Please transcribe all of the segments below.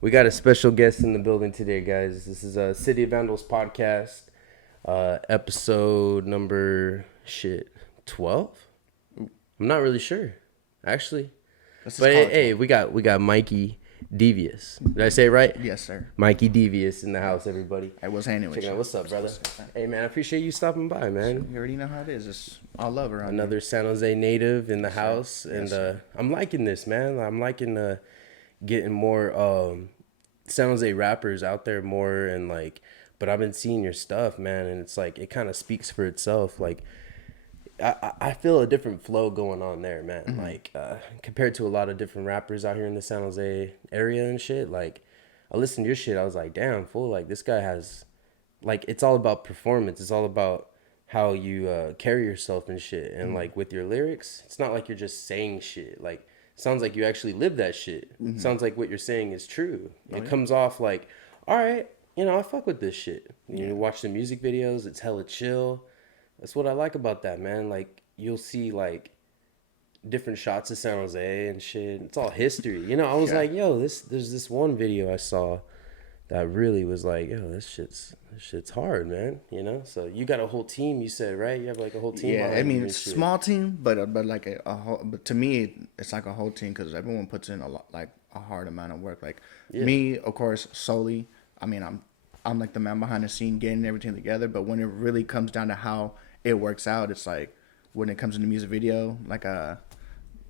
We got a special guest in the building today, guys. This is a City of Vandals Podcast, episode number 12. I'm not really sure, actually. But hey, we got Mikey Devious. Did I say it right? Yes, sir. Mikey Devious in the house, everybody. Hey, what's happening with you? What's up, brother? Hey, man, I appreciate you stopping by, man. You already know how it is. It's all love around Another here. San Jose native in the house, Yes, and I'm liking this, man. I'm liking getting more San Jose rappers out there more, and but I've been seeing your stuff, man, and it's like it kind of speaks for itself. Like I feel a different flow going on there, man. Mm-hmm. Compared to a lot of different rappers out here in the San Jose area and shit. Like I listened to your shit, I was like, damn, fool. Like this guy has, it's all about performance. It's all about how you carry yourself and shit. And like with your lyrics, it's not like you're just saying shit. Like sounds like you actually live that shit. Mm-hmm. Sounds like what you're saying is true. It comes off like, all right, I fuck with this shit. You watch the music videos, it's hella chill. That's what I like about that, man. Like you'll see like different shots of San Jose and shit. It's all history. I was like, yo, there's this one video I saw that really was like, yo, this shit's hard, man. So you got a whole team, you said, right? You have like a whole team. Yeah, I mean, it's a small team, but like a whole. But to me, it's like a whole team because everyone puts in a hard amount of work. Like me, of course, solely. I mean, I'm like the man behind the scene, getting everything together. But when it really comes down to how it works out, it's like when it comes in the music video, like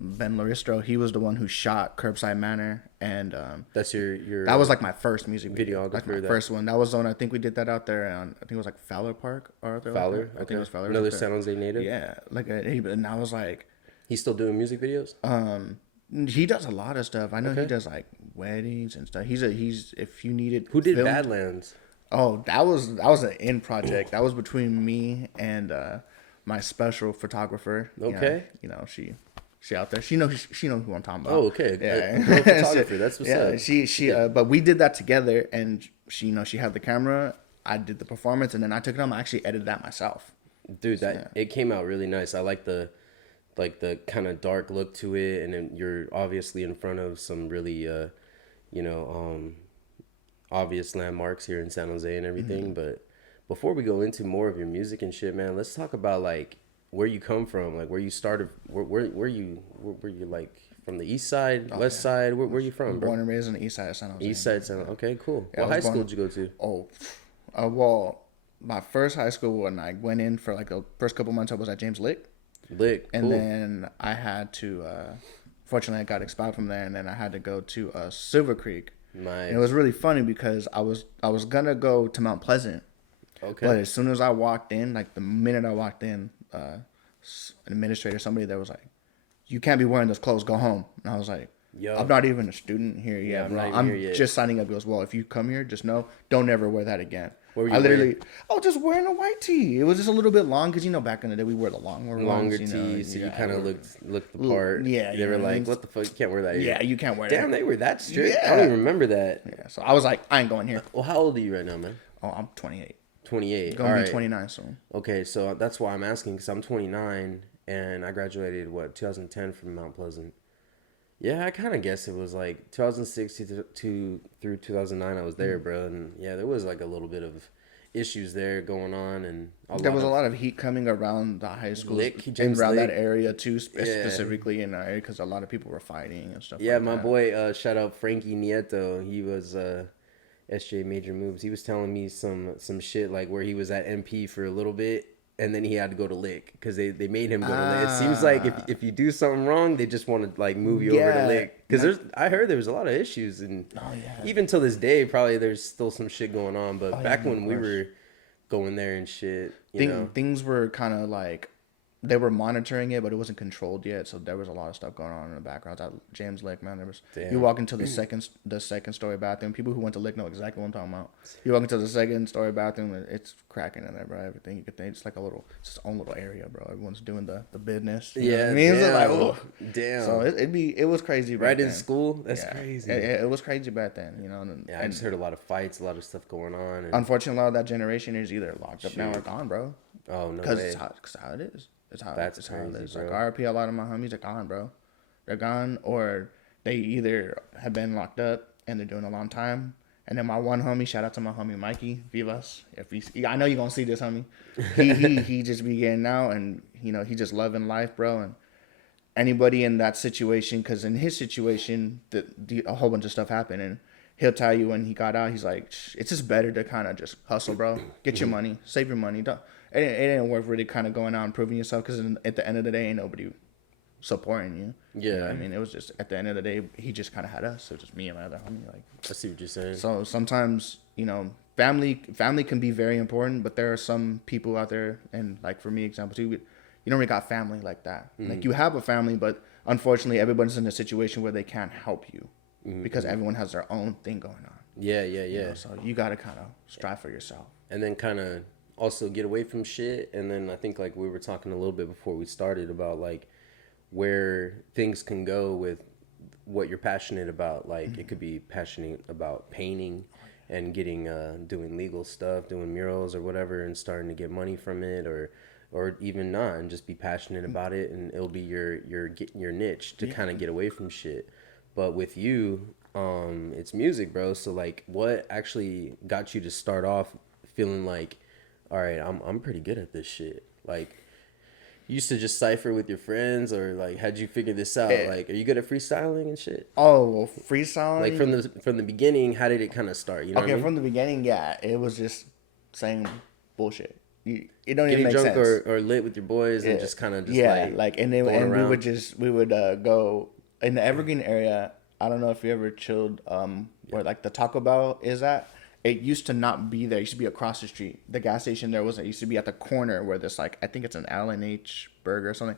Ben Laristro, he was the one who shot Curbside Manor, and that's your that was like my first music video, like my that. first one. That was on. I think we did that out there on. I think it was like Fowler Park or Fowler. I think it was Fowler. Another San Jose native. Yeah, and I was like, he's still doing music videos. He does a lot of stuff. I know he does like weddings and stuff. He's if you needed. Who did Badlands? Oh, that was an end project. That was between me and my special photographer. Okay. She out there. She knows who I'm talking about. Oh, okay. Yeah. Photographer. That's what's up. She but we did that together, and she had the camera. I did the performance, and then I took it home. I actually edited that myself. Dude, it came out really nice. I like the kind of dark look to it, and then you're obviously in front of some really obvious landmarks here in San Jose and everything. Mm-hmm. But before we go into more of your music and shit, man, let's talk about like where you come from, like where you started, where you like from the east side, west side, where you from, bro? Born and raised on the east side of San Jose. East side, San Jose. Okay, cool. Yeah, what high school did you go to? Well, my first high school when I went in for like the first couple months, I was at James Lick. And then I had to, fortunately, I got expelled from there, and then I had to go to Silver Creek. Nice. And it was really funny because I was gonna go to Mount Pleasant. Okay. But as soon as I walked in, like the minute I walked in, an administrator, somebody there was like, "You can't be wearing those clothes. Go home." And I was like, "Yo, I'm not even a student here yet. I'm just signing up." He goes, "Well, if you come here, just know, don't ever wear that again." I was just wearing a white tee. It was just a little bit long because back in the day we wore the longer tees, so you kind of looked the part. Yeah, they were like, "What the fuck? You can't wear that." Here. Yeah, you can't wear that. Damn, they were that strict. Yeah. I don't even remember that. Yeah, so I was like, I ain't going here. Well, how old are you right now, man? Oh, I'm 28. 28. Gonna be 29 soon. Okay, so that's why I'm asking because I'm 29 and I graduated 2010 from Mount Pleasant. Yeah, I kind of guess it was like 2006 through 2009. I was there, bro, and yeah, there was like a little bit of issues there going on, and there was a lot of heat coming around the high school and around that area too, specifically in our area because a lot of people were fighting and stuff. Yeah, my boy, shout out Frankie Nieto. He was SJ Major Moves. He was telling me some shit like where he was at MP for a little bit, and then he had to go to Lick because they made him go to Lick. It seems like if you do something wrong, they just want to like move you over to Lick. Because I heard there was a lot of issues, and even till this day, probably there's still some shit going on. But back when we were going there and shit, things were kind of like they were monitoring it, but it wasn't controlled yet. So there was a lot of stuff going on in the background. At James Lick, man, there was. Damn. You walk into the second story bathroom. People who went to Lick know exactly what I'm talking about. You walk into the second story bathroom, it's cracking in there, bro. Everything you could think, it's like it's its own little area, bro. Everyone's doing the business. You know what I mean? Damn. Like, oh, damn. So it was crazy. Right in school, that's crazy. It was crazy back then, I just heard a lot of fights, a lot of stuff going on. And unfortunately, a lot of that generation is either locked up now or gone, bro. Oh no, because it's how it is. It's how it is. Like RP, a lot of my homies are gone, bro. They're gone, or they either have been locked up and they're doing a long time. And then my one homie, shout out to my homie Mikey Devious. I know you're gonna see this homie. He just be getting out, and he just loving life, bro. And anybody in that situation, because in his situation, a whole bunch of stuff happened, and he'll tell you when he got out, he's like, it's just better to kind of just hustle, bro. Get your money, save your money. It ain't worth really kind of going out and proving yourself, because at the end of the day, ain't nobody supporting you. Yeah. I mean, it was just, at the end of the day, he just kind of had us. So just me and my other homie. Like, I see what you're saying. So sometimes, family can be very important, but there are some people out there, and like for me, example too, you don't really got family like that. Like you have a family, but unfortunately, everyone's in a situation where they can't help you because everyone has their own thing going on. Yeah. So you got to kind of strive for yourself. And then kind of also get away from shit. And then I think like we were talking a little bit before we started about like where things can go with what you're passionate about. Like it could be passionate about painting and getting doing legal stuff, doing murals or whatever, and starting to get money from it, or even not, and just be passionate about it, and it'll be your niche to kind of get away from shit. But with you, it's music, bro. So like, what actually got you to start off feeling like, all right, I'm pretty good at this shit? Like, you used to just cipher with your friends, or like, how'd you figure this out? Like, are you good at freestyling and shit? Oh, well, freestyling. Like from the beginning, how did it kind of start? You know what I mean? From the beginning, yeah, it was just saying bullshit. It don't Getting even make drunk sense. or lit with your boys and just kind of just and we would go in the Evergreen area. I don't know if you ever chilled where like the Taco Bell is at. It used to not be there. It used to be across the street. The gas station there wasn't. It used to be at the corner where there's like, I think it's an L&H burger or something.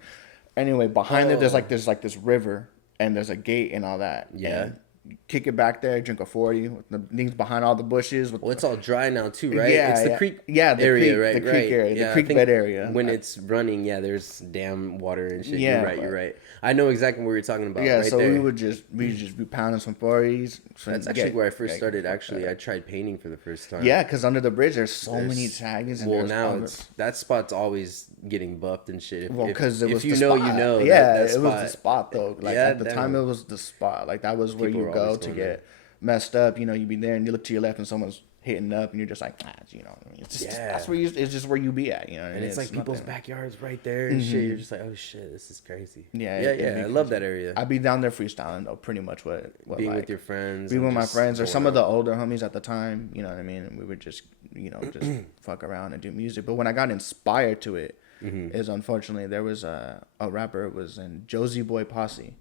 Anyway, behind it there's like this river, and there's a gate and all that. Yeah. And you kick it back there, drink a 40 with the things behind all the bushes. Well, it's all dry now too, right? Yeah, it's the creek the area, creek, right? The creek area, yeah, the creek bed area. When it's running, there's dam water and shit. Yeah, You're right. I know exactly what you're talking about. Yeah, right so there. we would just be pounding some 40s. That's actually where I first started. Actually, I tried painting for the first time. Yeah, because under the bridge there's so many tags. Well, now that spot's always getting buffed and shit. Because if you know, you know. Yeah, that it was the spot though. Like at the time, it was the spot. Like that was where you go to get messed up. You'd be there and you look to your left and someone's hitting up, and you're just like, you know what I mean? It's just, that's where it's just where you be at, And it's like people's backyards right there and shit. You're just like, oh shit, this is crazy. Yeah. I love that area. I'd be down there freestyling though, pretty much what being with your friends. Being with my friends or some of the older homies at the time, you know what I mean? And we would just, just fuck around and do music. But when I got inspired to it, is unfortunately there was a rapper, was in Josie Boy Posse,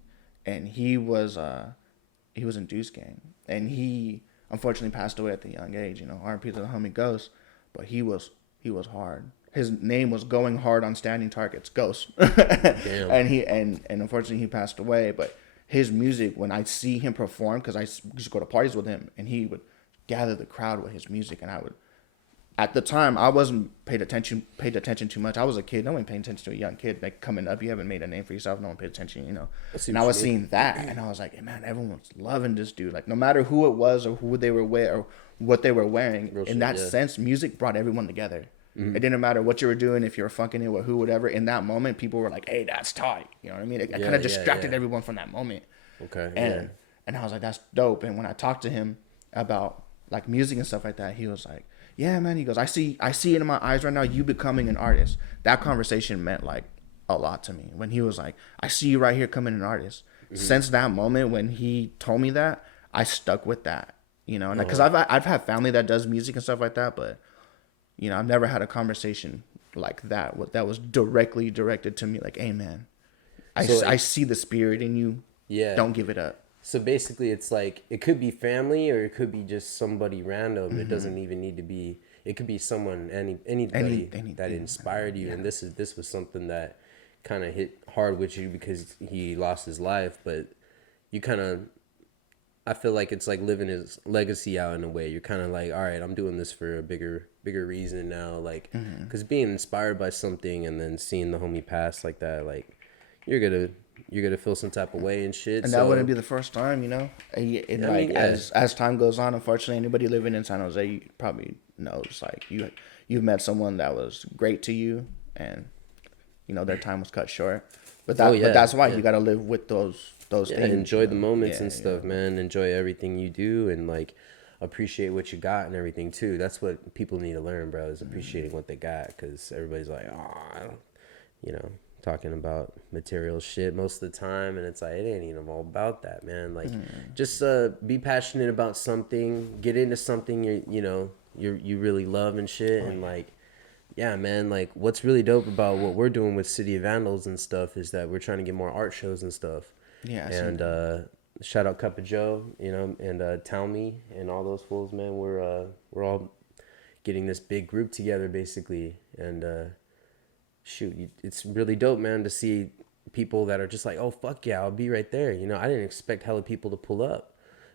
and he was in Deuce Gang, and he unfortunately passed away at the young age. R.I.P. to the homie Ghost, but he was hard. His name was Going Hard on Standing Targets, Ghost. Damn. And unfortunately he passed away. But his music, when I see him perform, because I used to go to parties with him, and he would gather the crowd with his music, and I would. At the time, I wasn't paid attention too much. I was a kid. No one paid attention to a young kid. Like coming up, you haven't made a name for yourself. No one paid attention, And I was seeing that, and I was like, hey, man, everyone's loving this dude. Like no matter who it was or who they were with or what they were wearing, in that sense, music brought everyone together. It didn't matter what you were doing, if you were fucking it with who, whatever. In that moment, people were like, hey, that's tight. You know what I mean? It kind of distracted everyone from that moment. Okay. And I was like, that's dope. And when I talked to him about like music and stuff like that, he was like, yeah, man. He goes, I see it in my eyes right now, you becoming an artist. That conversation meant like a lot to me. When he was like, I see you right here coming an artist. Since that moment when he told me that, I stuck with that, and because I've had family that does music and stuff like that, but I've never had a conversation like that was directly directed to me, like, hey man, I see the spirit in you. Yeah, don't give it up. So basically, it's like it could be family or it could be just somebody random. It doesn't even need to be. It could be someone, anybody that inspired you. Yeah. And this was something that kind of hit hard with you because he lost his life. But you kind of, I feel like it's like living his legacy out in a way. You're kind of like, all right, I'm doing this for a bigger reason now. Like, because being inspired by something and then seeing the homie pass like that, like, you're gonna feel some type of way and shit. And that wouldn't be the first time, as time goes on, unfortunately, anybody living in San Jose probably knows, like, you've met someone that was great to you, and their time was cut short. But Oh but yeah, that's why yeah. you gotta live with those Yeah, things. enjoy the moments Yeah, and stuff, man. Enjoy everything you do and like appreciate what you got and everything too. That's what people need to learn, bro, is appreciating what they got, because everybody's like, oh, I don't, you know, talking about material shit most of the time, and it's like it ain't even all about that, man. Like, just be passionate about something, get into something you really love and shit, and like, yeah, man, like what's really dope about what we're doing with City of Vandals and stuff is that we're trying to get more art shows and stuff. Yeah, I see And shout out Cup of Joe, and Tell Me and all those fools, man. We're all getting this big group together basically, and it's really dope, man, to see people that are just like, oh fuck yeah, I'll be right there. I didn't expect hella people to pull up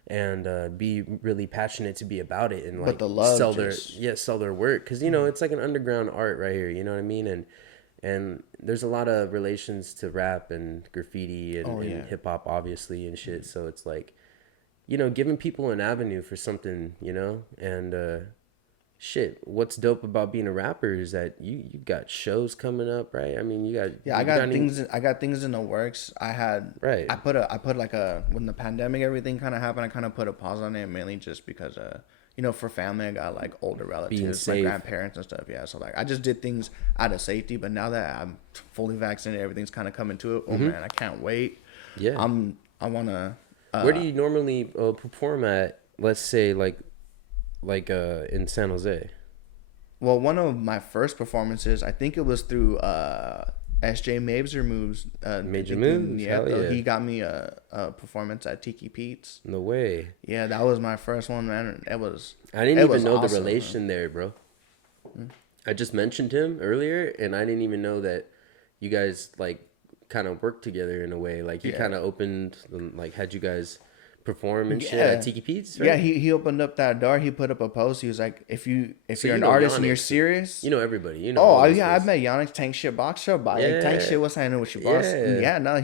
and be really passionate to be about it and but like the love sell their work, because it's like an underground art right here. You know what I mean? And there's a lot of relations to rap and graffiti and hip hop, obviously, and shit. So it's like, giving people an avenue for something, and shit. What's dope about being a rapper is that you got shows coming up, right? I mean, I got things. I got things in the works. Right. I put like when the pandemic everything kind of happened. I kind of put a pause on it mainly just because for family I got like older relatives, my grandparents and stuff. Yeah, so like I just did things out of safety. But now that I'm fully vaccinated, everything's kind of coming to it. Oh man, I can't wait. Yeah. I wanna. Where do you normally perform at? Let's say like in San Jose. Well, one of my first performances, I think it was through SJ Major Moves. Major Moves? Yeah. He got me a performance at Tiki Pete's. No way. Yeah, that was my first one, man. I didn't even know awesome, the relation there, bro. I just mentioned him earlier, and I didn't even know that you guys like kind of worked together in a way. Like he kind of opened, like had you guys perform and shit at Tiki Pete's, right? Yeah, he opened up that door. He put up a post. He was like, if you're an artist Yannick, and you're serious, everybody. I met Yannick Tank Shit Box Show. Tank Shit, what's happening with your boss? Yeah, no,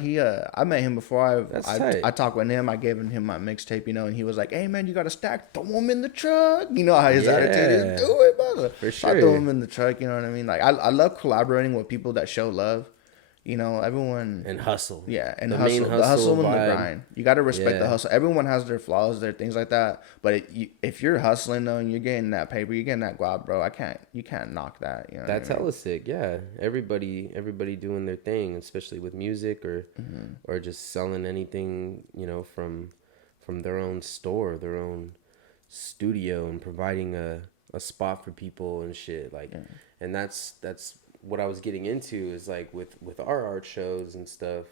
I met him before. I talked with him. I gave him my mixtape, and he was like, hey man, you got a stack? Throw him in the truck. You know how his attitude is. Do it, brother. For sure. I threw him in the truck. You know what I mean? Like I love collaborating with people that show love. Everyone and hustle. Yeah, and the hustle and the grind. You got to respect the hustle. Everyone has their flaws, their things like that. But if you're hustling though, and you're getting that paper, you're getting that guap, bro. You can't knock that. That's hella sick. Yeah, everybody doing their thing, especially with music or just selling anything, from their own store, their own studio, and providing a spot for people and shit. Like, and that's what I was getting into is like with our art shows and stuff,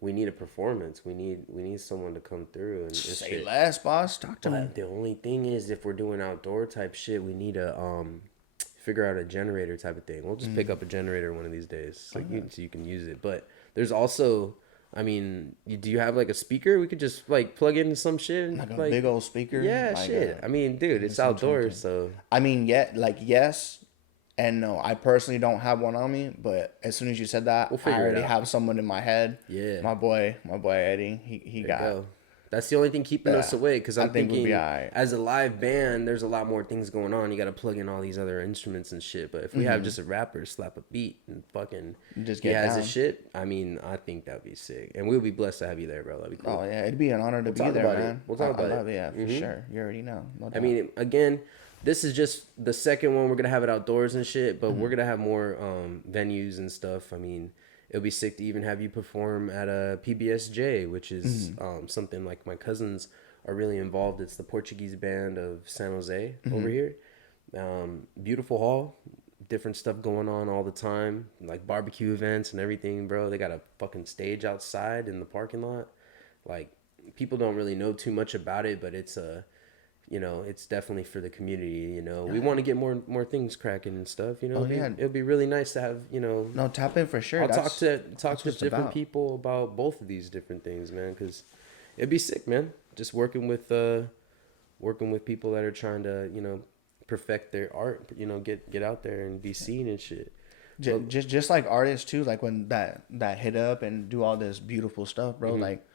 we need a performance. We need someone to come through and say less, boss. Talk to me. The only thing is, if we're doing outdoor type shit, we need to figure out a generator type of thing. We'll just pick up a generator one of these days, so you can use it. But there's also, I mean, do you have like a speaker? We could just like plug into some shit, like a big old speaker. Yeah, like shit. I mean, dude, it's outdoors, so. I mean, yes. And no, I personally don't have one on me, but as soon as you said that, I already have someone in my head. Yeah. My boy Eddie, he got. That's the only thing keeping us away, because I'm thinking as a live band, there's a lot more things going on. You got to plug in all these other instruments and shit. But if we have just a rapper slap a beat and fucking just get down. His shit, I mean, I think that'd be sick. And we'll be blessed to have you there, bro. That'd be cool. Oh yeah, it'd be an honor to be there, man. We'll talk about it. Yeah, for sure. You already know. No I mean, again, this is just the second one. We're going to have it outdoors and shit, but we're going to have more venues and stuff. I mean, it'll be sick to even have you perform at a PBSJ, which is something like my cousins are really involved. It's the Portuguese band of San Jose over here. Beautiful hall, different stuff going on all the time, like barbecue events and everything, bro. They got a fucking stage outside in the parking lot. Like, people don't really know too much about it, but it's it's definitely for the community. We want to get more things cracking and stuff. It'll be really nice to have. No, tap in for sure. I'll talk to different people about both of these different things, man. Because it'd be sick, man. Just working with people that are trying to perfect their art. Get out there and be seen and shit. Just like artists too. Like when that hit up and do all this beautiful stuff, bro. Like.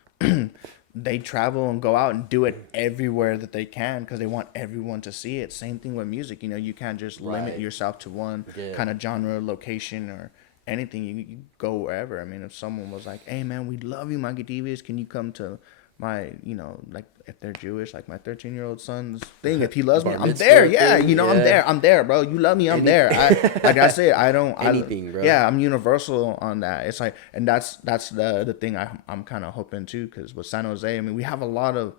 They travel and go out and do it everywhere that they can because they want everyone to see it. Same thing with music. You can't just limit yourself to one kind of genre, location, or anything, you go wherever. I mean, if someone was like, "Hey man, we love you, Mikey Devious. Can you come to my, like if they're Jewish, like my 13-year-old son's thing. If he loves me, I'm there. Yeah, thing, I'm there. I'm there, bro. You love me, I'm there. Like I said, I don't anything, bro. Yeah, I'm universal on that. It's like, and that's the thing I'm kind of hoping too, because with San Jose, I mean, we have a lot of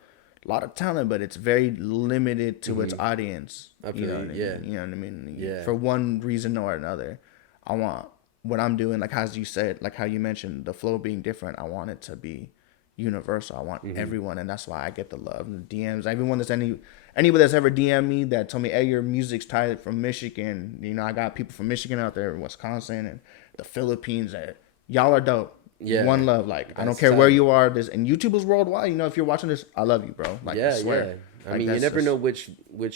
talent, but it's very limited to its audience. You know what I mean? You know what I mean? Yeah. For one reason or another, I want what I'm doing, like as you said, like how you mentioned the flow being different. I want it to be universal. I want everyone, and that's why I get the love and the DMs. Everyone that's anybody that's ever DM'd me that told me, "Hey, your music's tied from Michigan." I got people from Michigan out there, Wisconsin, and the Philippines. That y'all are dope. Yeah, one love. Like I don't care where you are. This and YouTube is worldwide. If you're watching this, I love you, bro. Like I swear. Yeah. I mean, you never know which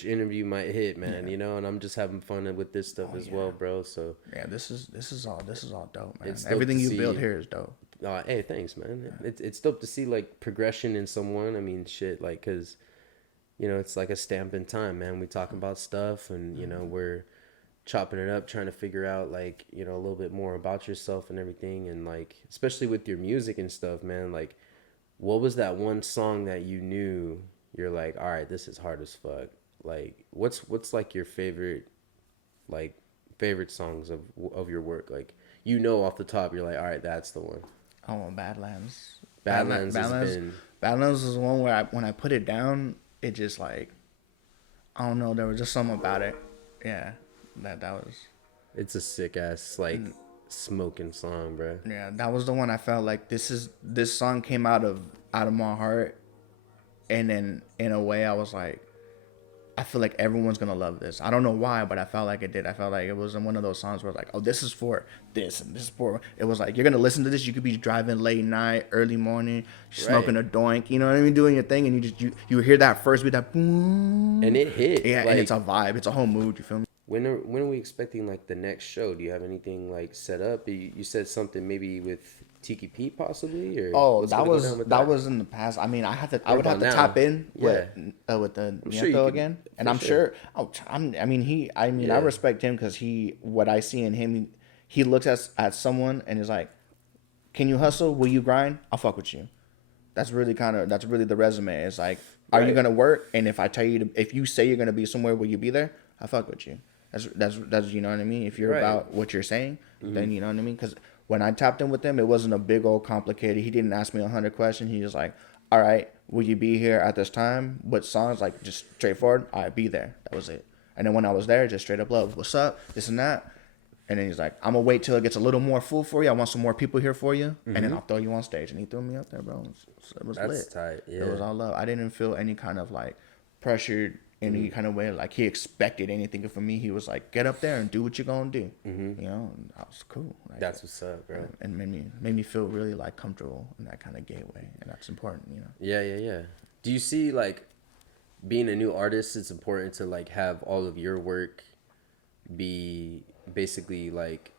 interview might hit, man. And I'm just having fun with this stuff as well, bro. So yeah, this is all dope, man. Everything you build here is dope. Hey, thanks, man. It's dope to see like progression in someone. I mean, shit, like, cause it's like a stamp in time, man. We talk about stuff, and we're chopping it up, trying to figure out like a little bit more about yourself and everything, and like especially with your music and stuff, man. Like, what was that one song that you knew you're like, all right, this is hard as fuck? Like, what's like your favorite songs of your work? Like, off the top, you're like, all right, that's the one. Oh, Badlands. Badlands is one where when I put it down, it just like, I don't know, there was just something about it. Yeah, that was. It's a sick ass like smoking song, bro. Yeah, that was the one I felt like this song came out of my heart, and then in a way I was like, I feel like everyone's gonna love this. I don't know why, but I felt like it did. I felt like it was one of those songs where it's like, oh, this is for this and this is for. It was like, you're gonna listen to this. You could be driving late night, early morning, smoking a doink. You know what I mean, doing your thing, and you hear that first beat, that boom, and it hit. Yeah, and it's a vibe. It's a whole mood. You feel me? When are we expecting like the next show? Do you have anything like set up? You said something maybe with Tiki Pete possibly, or that was in the past. I mean, I would have to tap in with the Nieto again, and I'm sure. I respect him because what I see in him, he looks at someone and is like, "Can you hustle? Will you grind? I'll fuck with you." That's really the resume. It's like, are you gonna work? And if I tell you if you say you're gonna be somewhere, will you be there? I fuck with you. That's you know what I mean. If you're about what you're saying, then you know what I mean. Because when I tapped in with him, it wasn't a big old complicated. He didn't ask me 100 questions. He was like, "All right, will you be here at this time? What songs?" Like just straightforward. All right, be there. That was it. And then when I was there, just straight up love. What's up? This and that. And then he's like, "I'm gonna wait till it gets a little more full for you. I want some more people here for you, and then I'll throw you on stage." And he threw me up there, bro. It was That's lit. Tight. Yeah. It was all love. I didn't feel any kind of like pressured in any kind of way, like he expected anything from me. He was like, "Get up there and do what you're gonna do." And that was cool. Like, that's what's up, bro. And made me feel really like comfortable in that kind of gateway, and that's important, Yeah. Do you see like being a new artist? It's important to like have all of your work be basically like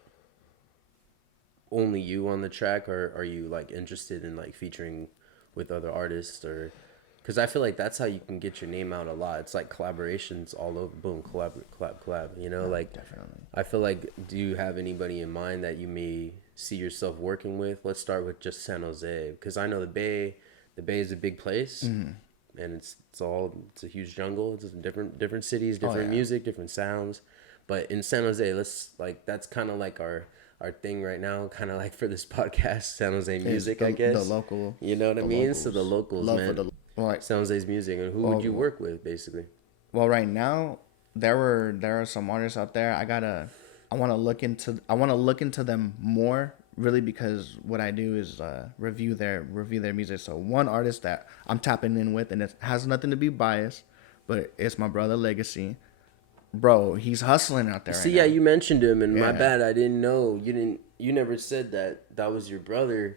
only you on the track, or are you like interested in like featuring with other artists? Or because I feel like that's how you can get your name out a lot. It's like collaborations all over. Boom, collab. Like definitely. I feel like, do you have anybody in mind that you may see yourself working with? Let's start with just San Jose, because I know the Bay is a big place, and it's a huge jungle. It's different cities, different music, different sounds. But in San Jose, that's kind of like our thing right now, kind of like for this podcast, San Jose music, I guess. The local. You know what I mean? So the locals, man. San Jose's music. And who would you work with, basically? Well, right now, there are some artists out there. I want to look into them more, really, because what I do is review their music. So one artist that I'm tapping in with, and it has nothing to be biased, but it's my brother Legacy. Bro, he's hustling out there. See, you mentioned him, and my bad, I didn't know. You never said that was your brother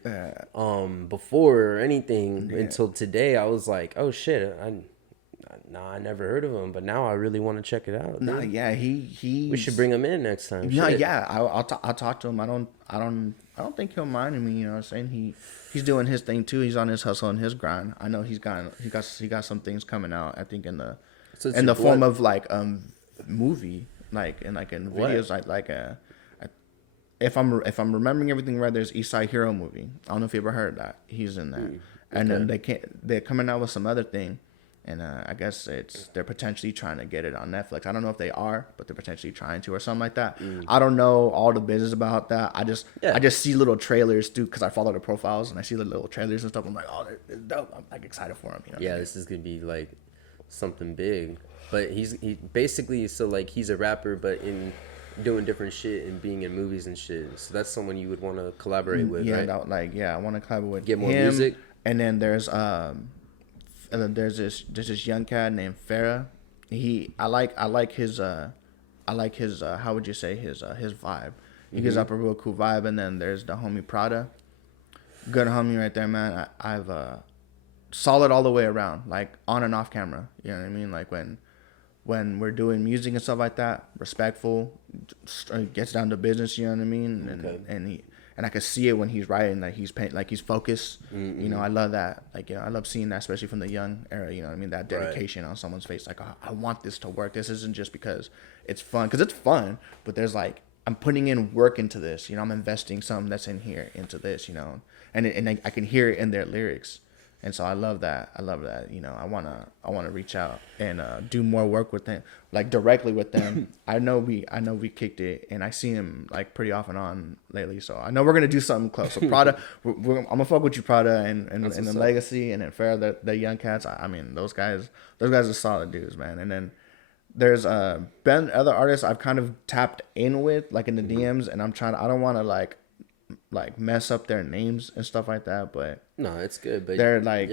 before or anything until today. I was like, oh shit, I never heard of him, but now I really want to check it out. Nah, yeah, we should bring him in next time. Yeah, I'll talk to him. I don't think he'll mind me. You know what I'm saying? He's doing his thing too. He's on his hustle and his grind. I know he got some things coming out. I think in the form of like movie, like in videos, if I'm remembering everything right, there's East Side Hero movie. I don't know if you ever heard that. He's in that. And then they're coming out with some other thing, and I guess they're potentially trying to get it on Netflix. I don't know if they are, but they're potentially trying to or something like that. I don't know all the business about that. I just see little trailers too, because I follow the profiles and I see the little trailers and stuff. I'm like, oh, it's dope. I'm like excited for him. You know yeah, this is gonna be like something big. But he basically, so like he's a rapper, but in doing different shit and being in movies and shit. So that's someone you would want to collaborate with, right? I want to collaborate with Get more him. music. And then there's this young cat named Farah. I like his how would you say his vibe. He gives up a real cool vibe. And then there's the homie Plata. Good homie right there, man. I've solid all the way around, like on and off camera. You know what I mean? Like when we're doing music and stuff like that, respectful, gets down to business. You know what I mean? And I can see it when he's writing, like he's he's focused. You know, I love that. Like, I love seeing that, especially from the young era. You know what I mean? That dedication on someone's face. Like, I want this to work. This isn't just because it's fun, because it's fun, but there's like, I'm putting in work into this. You know, I'm investing something that's in here into this. You know, and I can hear it in their lyrics. And so I love that. You know, I wanna reach out and do more work with them, like directly with them. I know we kicked it, and I see him like pretty off and on lately. So I know we're gonna do something close. So Prada, I'm gonna fuck with you, Prada, and the Legacy, and then Farrah, the young cats. I mean, those guys are solid dudes, man. And then there's been other artists I've kind of tapped in with, like in the DMs, and I don't want to like mess up their names and stuff like that, but no, it's good. But they're like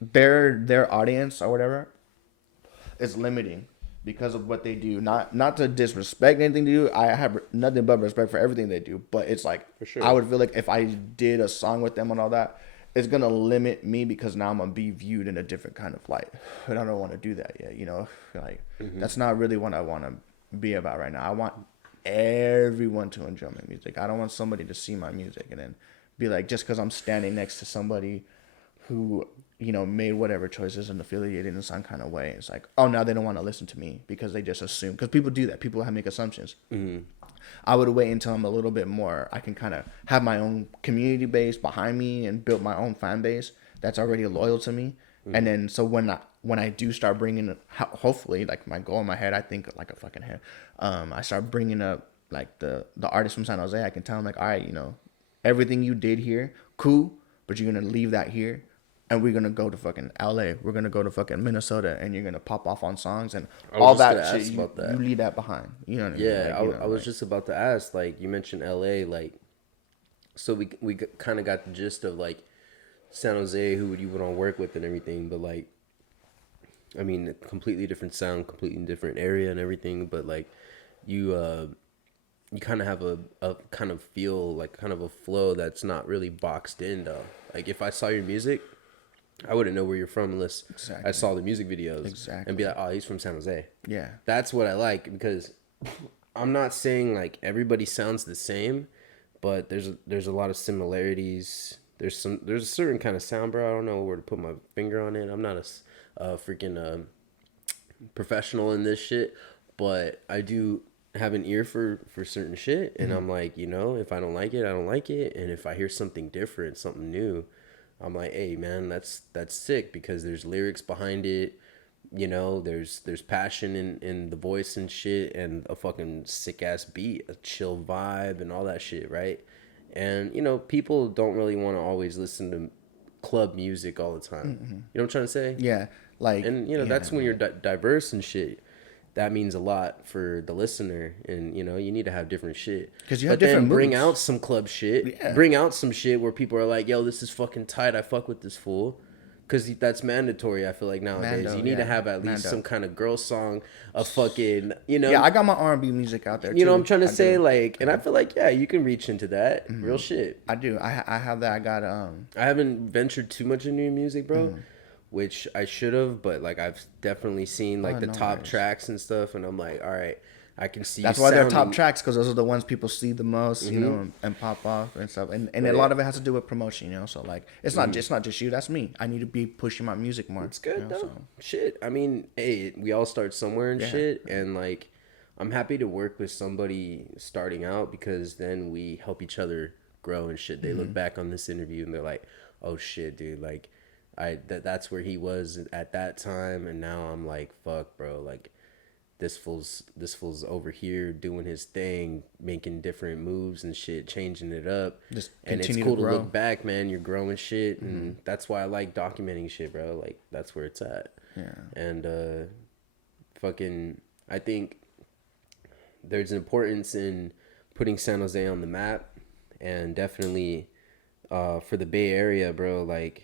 their audience or whatever is limiting because of what they do. Not to disrespect anything they do. I have nothing but respect for everything they do, but it's like, for sure, I would feel like if I did a song with them and all that, it's gonna limit me because now I'm gonna be viewed in a different kind of light, and I don't want to do that yet. You know, like that's not really what I want to be about right now. I want everyone to enjoy my music. I don't want somebody to see my music and then be like, just because I'm standing next to somebody who, you know, made whatever choices and affiliated in some kind of way, it's like, oh, now they don't want to listen to me because they just assume. Because people do that. People make assumptions. I would wait until I'm a little bit more, I can kind of have my own community base behind me and build my own fan base that's already loyal to me. And then so when I do start bringing, hopefully, like my goal in my head, I think like a fucking head, I start bringing up like the artists from San Jose. I can tell them like, all right, you know, everything you did here, cool, but you're gonna leave that here, and we're gonna go to fucking LA. We're gonna go to fucking Minnesota, and you're gonna pop off on songs and all that shit. You leave that behind. You know what I mean? Yeah, like, I was just about to ask. Like you mentioned LA, like, so we kind of got the gist of like San Jose, who would you want to work with and everything, but like, I mean, a completely different sound, completely different area and everything, but like you kind of have a kind of feel, like kind of a flow that's not really boxed in though. Like if I saw your music, I wouldn't know where you're from unless I saw the music videos and be like, oh, he's from San Jose. Yeah. That's what I like, because I'm not saying like everybody sounds the same, but there's a lot of similarities. There's a certain kind of sound, bro. I don't know where to put my finger on it. I'm not a freaking professional in this shit, but I do have an ear for certain shit, and I'm like, you know, if I don't like it, I don't like it, and if I hear something different, something new, I'm like, hey man, that's sick, because there's lyrics behind it, you know, there's passion in the voice and shit, and a fucking sick ass beat, a chill vibe, and all that shit, right? And, you know, people don't really want to always listen to club music all the time. You know what I'm trying to say? Yeah. Like, and, you know, that's when you're diverse and shit. That means a lot for the listener. And, you know, you need to have different shit. Because you have different moods. Bring out some club shit. Yeah. Bring out some shit where people are like, yo, this is fucking tight. I fuck with this fool. Because that's mandatory, I feel like, nowadays. You need to have at least some kind of girl song, a fucking, you know. Yeah, I got my R&B music out there, too. You know what I'm trying to say? Like, and I feel like, yeah, you can reach into that. Real shit. I do. I have that. I got, I haven't ventured too much into your music, bro. Which I should have, but, like, I've definitely seen, like, the top tracks and stuff. And I'm like, all right, I can see. That's why they're top tracks, because those are the ones people see the most, you know, and pop off and stuff. And a lot of it has to do with promotion, you know. So like, it's not just you. That's me. I need to be pushing my music more. It's good, you know, though. So. Shit. I mean, hey, we all start somewhere and shit, and like, I'm happy to work with somebody starting out because then we help each other grow and shit. They look back on this interview and they're like, "Oh shit, dude! Like, that's where he was at that time, and now I'm like, fuck, bro, like." This fool's over here doing his thing, making different moves and shit, changing it up. Just and it's continue cool to to grow. look back, man. You're growing shit, and that's why I like documenting shit, bro. Like that's where it's at. Yeah. And fucking, I think there's an importance in putting San Jose on the map, and definitely for the Bay Area, bro. Like,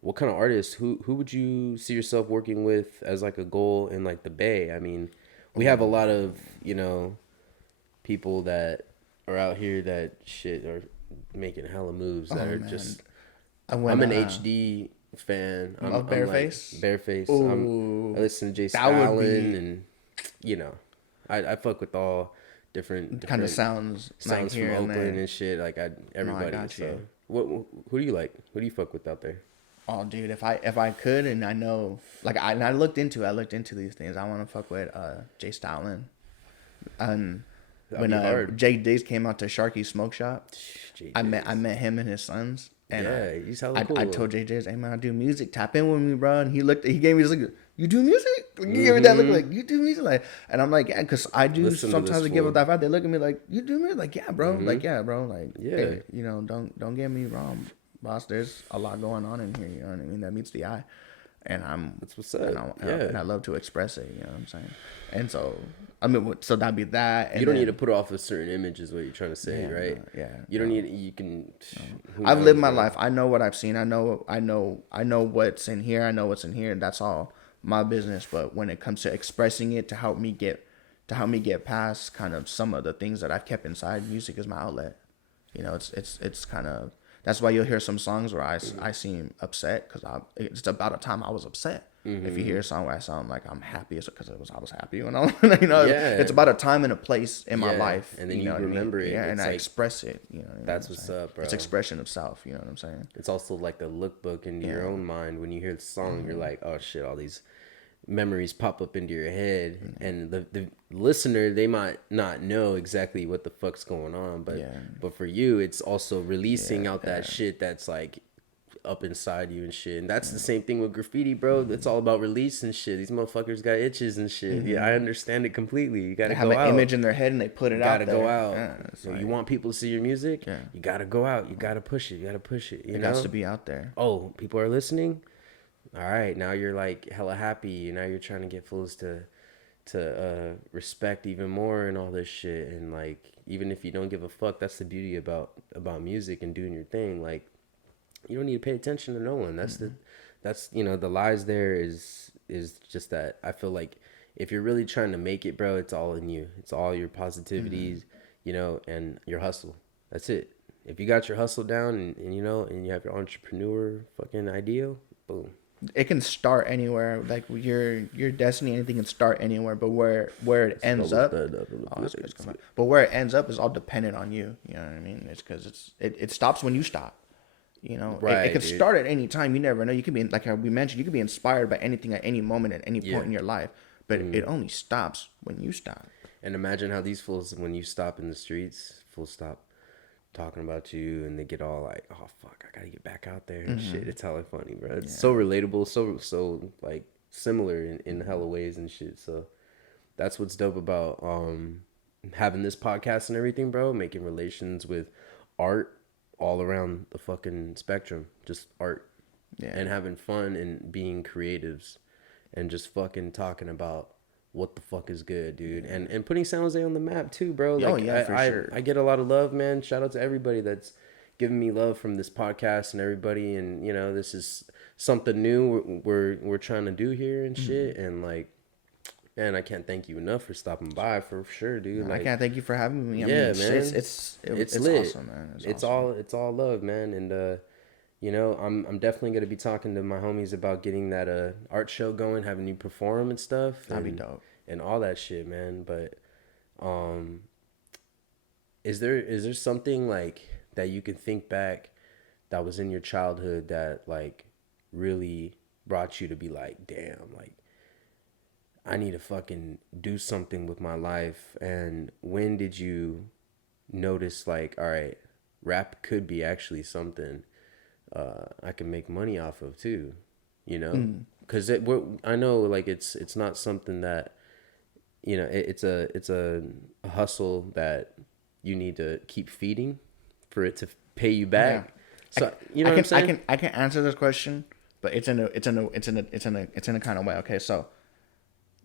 what kind of artists? Who would you see yourself working with as like a goal in like the Bay? I mean, we have a lot of, people that are out here that shit are making hella moves that are man. just. I'm an HD fan. Of Bareface? Bareface. Ooh, I listen to Jay that would Stalin, be- and I fuck with all different kind of sounds like from here and Oakland there. and shit. Like everybody. got so you. who do you like? Who do you fuck with out there? Oh, dude, if I could, and I know, like, I looked into these things. I want to fuck with Jay Stalin, and That'd when be hard. Jay Diggs came out to Sharky's Smoke Shop, Jay I Diggs. met him and his sons, and Yeah, he's hella cool. I told Jay Diggs, hey man, I do music. Tap in with me, bro. And he gave me this look. You do music? Like, he gave me that look like, you do music, like, and I'm like, yeah, because I do. Listen to Sometimes this I give fool. up that vibe. They look at me like, you do music? Like, yeah, bro. Like, yeah, bro. Like, Yeah. hey, don't get me wrong, boss. There's a lot going on in here. You know what I mean? That meets the eye. And That's what's up. and I love to express it. You know what I'm saying? And so, I mean, so that'd be that. And You don't then, need to put off a certain image, is what you're trying to say, Yeah, right? no, yeah, You don't need. You can. who I've knows, lived my bro? life. I know what I've seen. I know what's in here. I know what's in here. And that's all my business. But when it comes to expressing it to help me get past kind of some of the things that I've kept inside, music is my outlet. You know, it's kind of, that's why you'll hear some songs where I seem upset because it's about a time I was upset. If you hear a song where I sound like I'm happy, it's because I was happy when I Yeah. it's about a time and a place in my Yeah, life, and then you you know what I mean? remember it. Yeah, and It's I like- express it. You know, what I mean? That's what's up, bro. It's expression of self. You know what I'm saying? It's also like the lookbook into your own mind. When you hear the song, you're like, oh shit, all these memories pop up into your head. And the listener, they might not know exactly what the fuck's going on, but for you, it's also releasing out that shit that's like up inside you and shit. And that's the same thing with graffiti, bro. It's all about release and shit. These motherfuckers got itches and shit. Yeah, I understand it completely. You gotta They have go an out. image in their head and they put it You out gotta there. go out. Yeah, it's So like, you want people to see your music? Yeah. You gotta go out. You gotta push it. You gotta push it. You it know? has to be out there. Oh, people are listening. All right, now you're like hella happy. Now you're trying to get fools to respect even more and all this shit. And like, even if you don't give a fuck, that's the beauty about music and doing your thing. Like, you don't need to pay attention to no one. That's the lies there is just that. I feel like if you're really trying to make it, bro, it's all in you. It's all your positivities, and your hustle. That's it. If you got your hustle down and you have your entrepreneur fucking ideal, boom. It can start anywhere. Like your destiny, anything can start anywhere. But where it ends up, but where it ends up is all dependent on you. You know what I mean? It's because it stops when you stop. You know, Right, it could dude. start at any time. You never know. You could be like we mentioned. You could be inspired by anything at any moment at any point in your life. But it only stops when you stop. And imagine how these fools, when you stop in the streets, fools stop talking about you and they get all like, oh fuck, I gotta get back out there and shit. It's hella funny, bro. It's so relatable, so like similar in hella ways and shit. So that's what's dope about having this podcast and everything, bro. Making relations with art all around the fucking spectrum. Just art. Yeah. And having fun and being creatives and just fucking talking about what the fuck is good, dude. And putting San Jose on the map too, bro. Like, sure. I get a lot of love, man. Shout out to everybody that's giving me love from this podcast and everybody. And this is something new we're trying to do here and shit. And like, man, I can't thank you enough for stopping by, for sure, dude. I like, can't thank you for having me. I yeah, mean, man. It's lit. awesome, man. It's awesome. all love, man. And I'm definitely gonna be talking to my homies about getting that art show going, having you perform and stuff. That'd be dope. And all that shit, man. But is there something like that you can think back that was in your childhood that like really brought you to be like, damn, like I need to fucking do something with my life. And when did you notice, like, all right, rap could be actually something I can make money off of too, you know? Because I know, like, it's not something that, you know, it's a hustle that you need to keep feeding for it to pay you back. Yeah. So you know what I'm saying? I can answer this question, but it's in a kind of way. Okay, so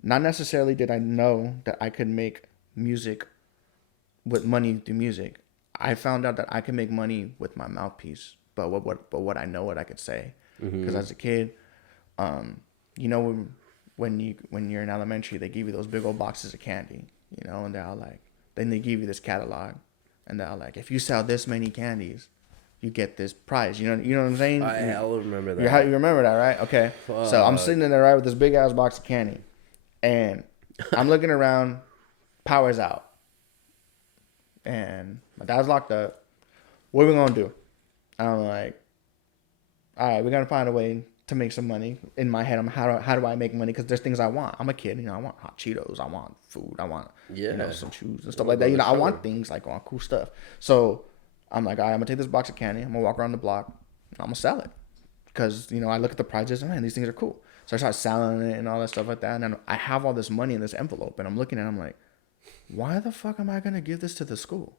not necessarily did I know that I could make music with money through music. I found out that I can make money with my mouthpiece, but what I know what I could say. Because as a kid, you know, when you're in elementary, they give you those big old boxes of candy, you know, and they're all like, then they give you this catalog, and they're all like, if you sell this many candies, you get this prize. You know what I'm saying? I'll remember that. You remember that, right? Okay. Fuck. So I'm sitting in there, right, with this big ass box of candy, and I'm looking around. Power's out, and my dad's locked up. What are we gonna do? I'm like, all right, we gotta find a way to make some money. In my head, I'm how do I make money? Because there's things I want. I'm a kid, you know. I want hot Cheetos. I want food. I want you know, some shoes and stuff like that. You know, I want things like, I want cool stuff. So I'm like, all right, I'm gonna take this box of candy. I'm gonna walk around the block. And I'm gonna sell it because, you know, I look at the prices and, man, these things are cool. So I start selling it and all that stuff like that. And then I have all this money in this envelope, and I'm looking at it, I'm like, why the fuck am I gonna give this to the school?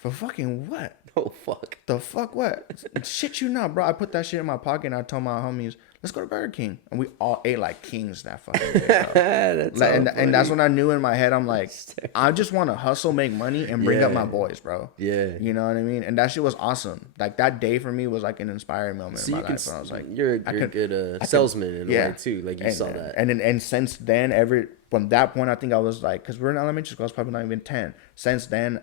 For fucking what? Oh, fuck. The fuck what? Shit you not, bro. I put that shit in my pocket and I told my homies, let's go to Burger King. And we all ate like kings that fucking day, bro. That's like, and that's when I knew in my head, I'm like, I just want to hustle, make money, and bring up my boys, bro. Yeah. You know what I mean? And that shit was awesome. Like, that day for me was like an inspiring moment in my life. And I was like, you're a good salesman in a way too. Like, you saw that. And since then, from that point, I think I was like, because we're in elementary school, I was probably not even 10. Since then,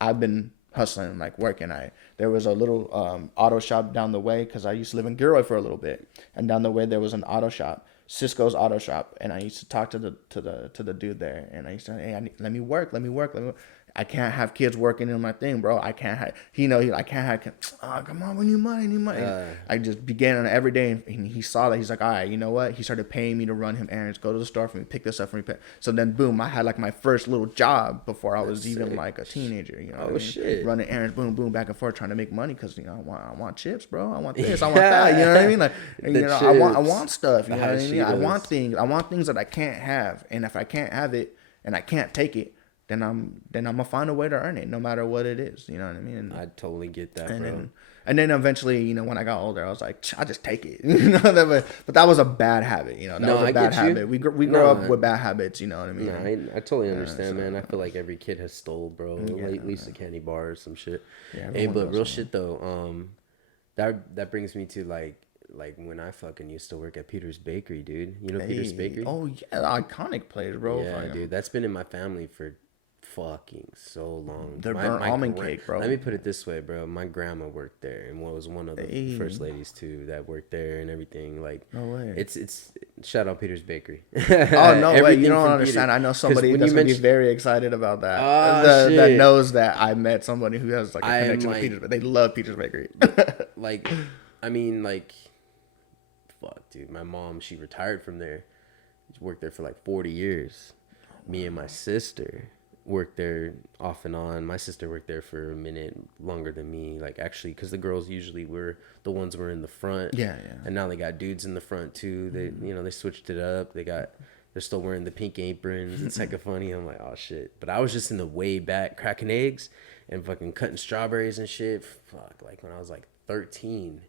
I've been hustling, like working. There was a little auto shop down the way, because I used to live in Gilroy for a little bit, and down the way there was an auto shop, Cisco's auto shop, and I used to talk to the dude there, and I used to say, hey, let me work. I can't have kids working in my thing, bro. I can't have, I can't have, oh, come on, we need money. I just began on every day, and he saw that. He's like, all right, you know what? He started paying me to run him errands, go to the store for me, pick this up for me. So then, boom, I had like my first little job before I was even like a teenager, you know what I mean? Shit. Running errands, boom, back and forth, trying to make money, because, you know, I want chips, bro. I want this, I want that, you know what I mean? Like, you know, I want stuff, you know what I mean? I want things that I can't have, and if I can't have it and I can't take it, then I'm gonna find a way to earn it, no matter what it is. You know what I mean? And I totally get that, bro. And then eventually, you know, when I got older, I was like, I just take it. You know, but that was a bad habit. You know, that was a bad habit. We grew up with bad habits. You know what I mean? No, I totally understand, man. I feel like every kid has stole, bro. At least a candy bar or some shit. Yeah, hey, but real shit though. That brings me to like when I fucking used to work at Peter's Bakery, dude. You know Peter's Bakery? Oh yeah, the iconic place, bro. Yeah, dude. That's been in my family for fucking so long. Their burnt almond cake, bro. Let me put it this way, bro. My grandma worked there and was one of the first ladies too that worked there and everything. Like, no way. It's shout out Peter's Bakery. Oh no way! You don't understand. I know somebody that's gonna be very excited about that. That knows that I met somebody who has like a connection with Peter's. But they love Peter's Bakery. Like, I mean, like, fuck, dude. My mom, she retired from there. She worked there for like 40 years. Me and my sister worked there off and on. My sister worked there for a minute longer than me, like, actually, because the girls usually were the ones who were in the front. Yeah. And now they got dudes in the front too. They you know, they switched it up. They're still wearing the pink aprons. It's hecka funny. I'm like, oh shit. But I was just in the way back cracking eggs and fucking cutting strawberries and shit. Fuck, like when I was like 13.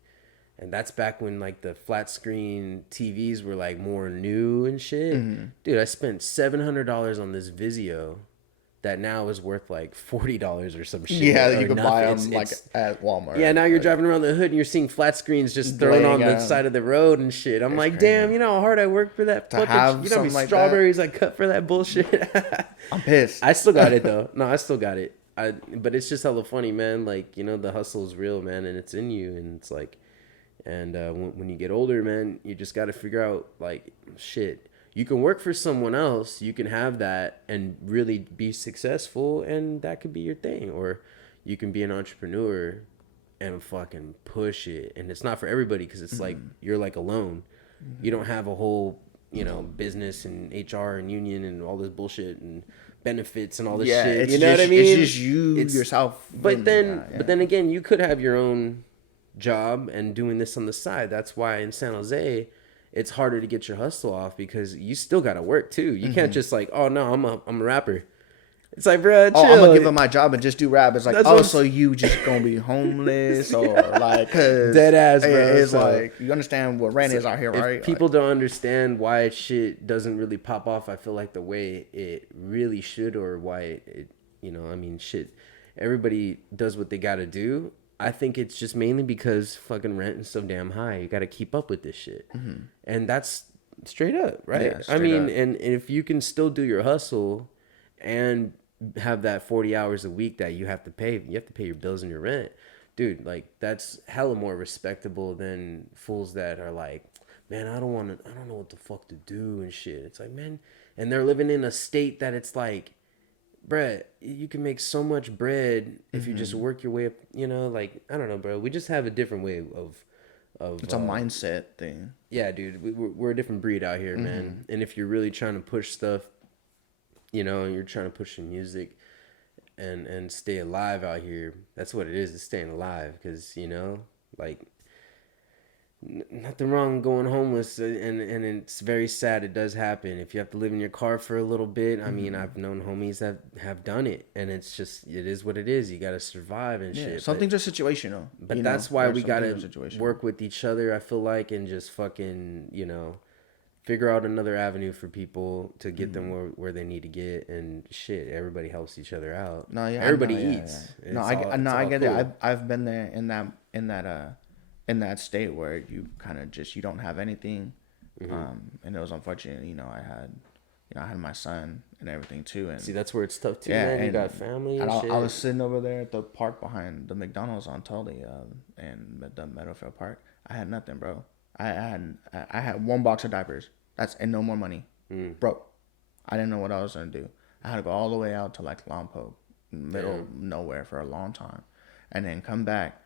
And that's back when like the flat screen TVs were like more new and shit. Dude, I spent $700 on this Vizio that now is worth like $40 or some shit. Yeah, you could buy them like at Walmart. Yeah, now you're driving around the hood and you're seeing flat screens just thrown on the side of the road and shit. I'm like, damn, you know how hard I worked for that footage? You know how many strawberries I cut for that bullshit? I'm pissed. I still got it though. No, I still got it. But it's just hella funny, man. Like, you know, the hustle is real, man, and it's in you, and it's like, and when you get older, man, you just got to figure out like, shit. You can work for someone else, you can have that and really be successful, and that could be your thing. Or you can be an entrepreneur and fucking push it. And it's not for everybody, because it's like you're like alone. You don't have a whole business and HR and union and all this bullshit and benefits and all this Yeah, shit. it's You know just, what I mean? it's just yourself. But then again, you could have your own job and doing this on the side. That's why in San Jose, it's harder to get your hustle off because you still got to work too. You can't just like, oh no, I'm a rapper. It's like, bro, chill. Oh, I'm gonna give up my job and just do rap. It's like, That's so you just gonna be homeless or like, cause dead ass, bro. It's like, you understand what rent is out here, right? People don't understand why shit doesn't really pop off. I feel like the way it really should, or why shit. Everybody does what they gotta do. I think it's just mainly because fucking rent is so damn high. You gotta keep up with this shit, and that's straight up, right? Yeah, straight up. And if you can still do your hustle and have that 40 hours a week that you have to pay your bills and your rent, dude, like that's hella more respectable than fools that are like, man, I don't know what the fuck to do and shit. It's like, man, and they're living in a state that it's like, bruh, you can make so much bread if you just work your way up, like, I don't know, bro. We just have a different way of it's a mindset thing. Yeah, dude, we're a different breed out here, man. And if you're really trying to push stuff, and you're trying to push some music and stay alive out here, that's what it is. It's staying alive because, like, nothing wrong going homeless, and it's very sad. It does happen. If you have to live in your car for a little bit, I mean, I've known homies that have done it, and it is what it is. You got to survive and shit. Something's just situational. But that's why we got to work with each other, I feel like, and just fucking, figure out another avenue for people to get them where they need to get, and shit, everybody helps each other out. No, yeah, everybody eats. Yeah. I get it. I've been there in that state where you kind of just, you don't have anything, and it was unfortunate. I had my son and everything too, and see, that's where it's tough too, man. You got family and shit. I was sitting over there at the park behind the McDonald's on Tully, and the Meadowfield Park. I had nothing, bro. I had one box of diapers. And no more money. Broke. I didn't know what I was gonna do. I had to go all the way out to like Lompoc, middle of nowhere for a long time, and then come back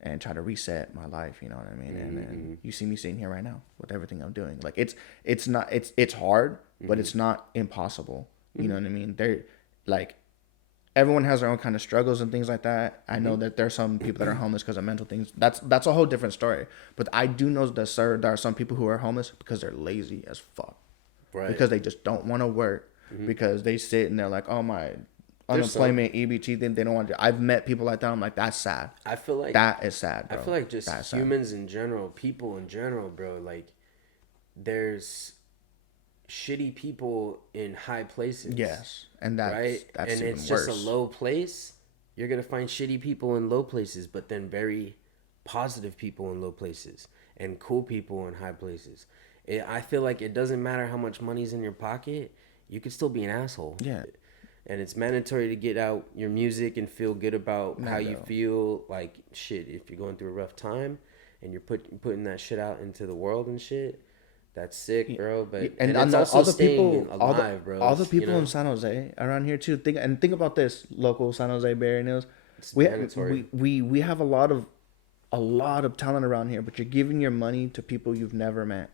and try to reset my life. You know what I mean? And then you see me sitting here right now with everything I'm doing. Like it's hard, but it's not impossible. You know what I mean? They're like, everyone has their own kind of struggles and things like that. I know that there's some people that are homeless because of mental things. That's a whole different story. But I do know that, there are some people who are homeless because they're lazy as fuck. Right. Because they just don't want to work. Because they sit and they're like, oh, my unemployment, EBT thing, they don't want to. I've met people like that. I'm like, that's sad. I feel like that is sad, bro. I feel like just humans in general, people in general, bro. Like, there's shitty people in high places. Yes, and that's and even it's worse. Just a low place. You're gonna find shitty people in low places, but then very positive people in low places and cool people in high places. I feel like it doesn't matter how much money's in your pocket. You could still be an asshole. Yeah. And it's mandatory to get out your music and feel good about how you feel. Like, shit, if you're going through a rough time and you're putting that shit out into the world and shit, that's sick, bro. But and it's also all the people alive, bro. All the people in San Jose around here too. Think about this, local San Jose Bay Area News. We have a lot of talent around here, but you're giving your money to people you've never met.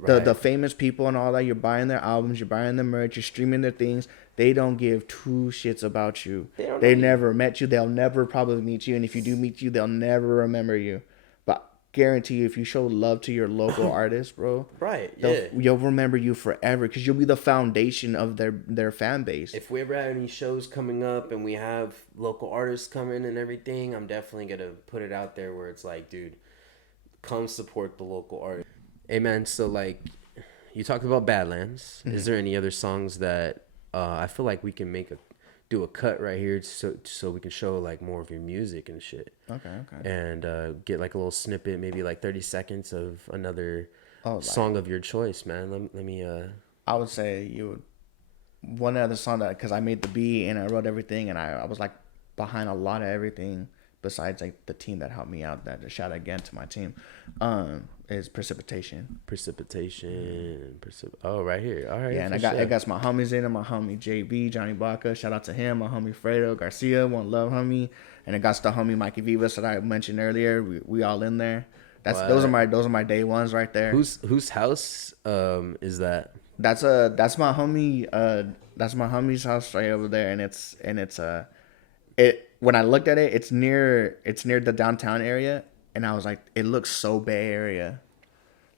Right. The famous people and all that, you're buying their albums, you're buying their merch, you're streaming their things. They don't give two shits about you. They never met you. They'll never probably meet you. And if you do meet you, they'll never remember you. But guarantee you, if you show love to your local artist, bro, right, you'll remember you forever because you'll be the foundation of their fan base. If we ever have any shows coming up and we have local artists coming and everything, I'm definitely going to put it out there where it's like, dude, come support the local artist. Hey, man, so, like, you talked about Badlands. Mm-hmm. Is there any other songs that I feel like we can do a cut right here so we can show, like, more of your music and shit? Okay. And get, like, a little snippet, maybe, like, 30 seconds of another song of your choice, man. Let me... I would say one other song that... Because I made the beat and I wrote everything and I was, like, behind a lot of everything besides, like, the team that helped me out. That a shout out again to my team. Is Precipitation. Oh, right here. All right. Yeah, and I got my homies in it. My homie JB, Johnny Baca. Shout out to him. My homie Fredo Garcia, One Love homie. And I got the homie Mikey Devious that I mentioned earlier. We all in there. Those are my day ones right there. Whose house is that? That's my homie that's my homie's house right over there, and it when I looked at it, it's near the downtown area, and I was like, it looks so Bay Area,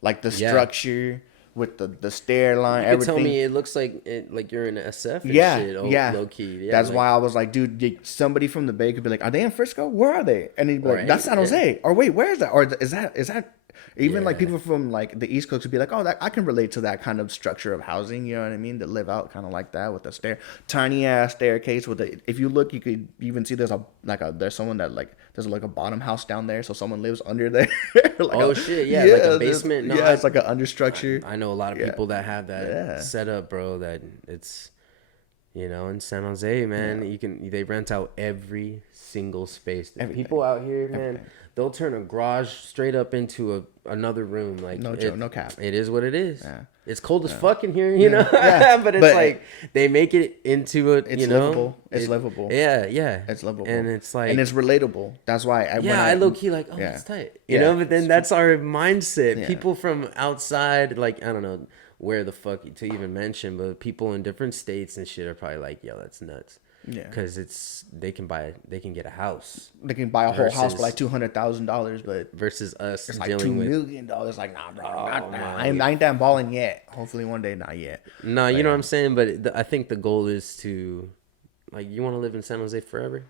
like the structure with the stair line, You could everything. tell me it looks like you're in SF and Yeah, shit. yeah. Low key. Yeah, That's why I was like, dude, somebody from the Bay could be like, are they in Frisco? Where are they? And he'd be like, Right, that's San Jose. Or wait, where is that? Or is that even like Yeah. people from like the East Coast would be like, oh, I can relate to that kind of structure of housing. You know what I mean? To live out kind of like that with the tiny ass staircase with if you look, you could even see there's someone that like there's like a bottom house down there, so someone lives under there. Like shit, yeah, like a basement. No, yeah, it's like an understructure. I know a lot of people that have that setup, bro. That it's, in San Jose, man. They rent out every single space. The people out here, man, they'll turn a garage straight up into another room. Like no joke, no cap. It is what it is. Yeah. It's cold as fuck in here, you know. But it's like they make it into a. It's livable. It's livable. Yeah. It's livable, and it's like, and it's relatable. That's why. I low key like, that's tight, you know. But then that's our mindset. Yeah. People from outside, like I don't know where the fuck to even mention, but people in different states and shit are probably like, yo, that's nuts. Yeah, because they can get a house. They can buy a whole house for like $200,000, but versus us it's like $2 million. Like, nah, bro, I ain't that balling yet. Hopefully one day, not yet. No, you know what I'm saying. But I think the goal is to, like, you want to live in San Jose forever,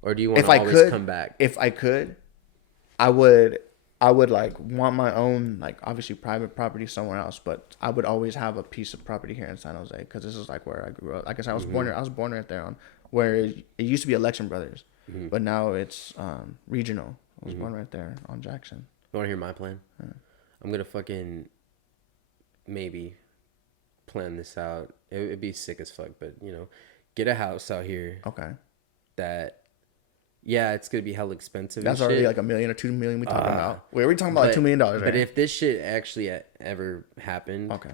or do you want to always come back? If I could, I would like want my own, like, obviously private property somewhere else, but I would always have a piece of property here in San Jose because this is like where I grew up. Like I said, I was born right there on where it used to be Election Brothers, but now it's regional. I was born right there on Jackson. You want to hear my plan? Yeah. I'm gonna fucking maybe plan this out. It'd be sick as fuck, but get a house out here. Okay. That. Yeah, it's gonna be hella expensive. That's already like $1 million or $2 million we talking about. Wait, we're talking about like $2 million, right? But if this shit actually ever happened, okay,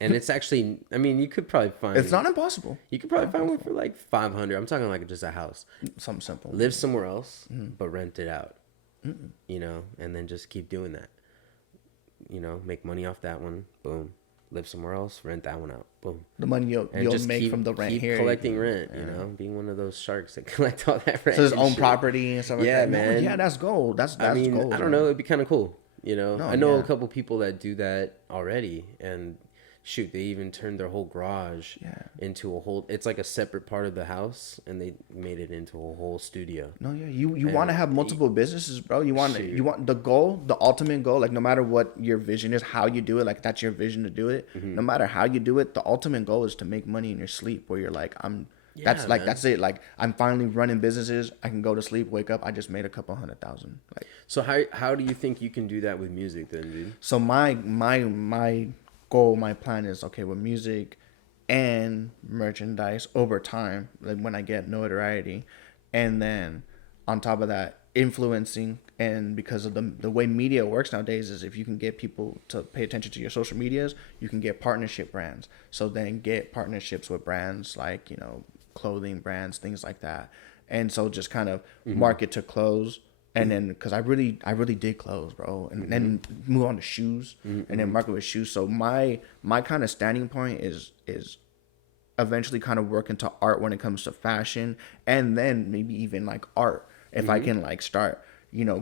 and it's actually, I mean, you could probably find. It's not impossible. You could probably find one for like $500. I'm talking like just a house, something simple. Live somewhere else, but rent it out. And then just keep doing that. Make money off that one. Boom. Live somewhere else, rent that one out. Boom. The money you'll make from the rent here. Collecting rent, being one of those sharks that collect all that rent. So his own property and stuff like that. Man. Yeah, that's gold. That's I mean, gold. I don't know. It'd be kind of cool. I know a couple people that do that already, and shoot, they even turned their whole garage into a whole. It's like a separate part of the house, and they made it into a whole studio. No, yeah, you want to have multiple businesses, bro. You want the goal, the ultimate goal. Like no matter what your vision is, how you do it, like that's your vision to do it. No matter how you do it, the ultimate goal is to make money in your sleep. Where you're like, that's it. Like I'm finally running businesses. I can go to sleep, wake up. I just made a couple $100,000. Like so, how do you think you can do that with music then, dude? So my goal, my plan is okay with music and merchandise over time, like when I get notoriety, and then on top of that, influencing. And because of the way media works nowadays is if you can get people to pay attention to your social medias, you can get partnership brands. So then get partnerships with brands like clothing brands, things like that. And so just kind of market to clothes. And then, because I really did clothes, bro, and then move on to shoes, and then market with shoes. So my kind of standing point is eventually kind of work into art when it comes to fashion, and then maybe even like art if I can like start,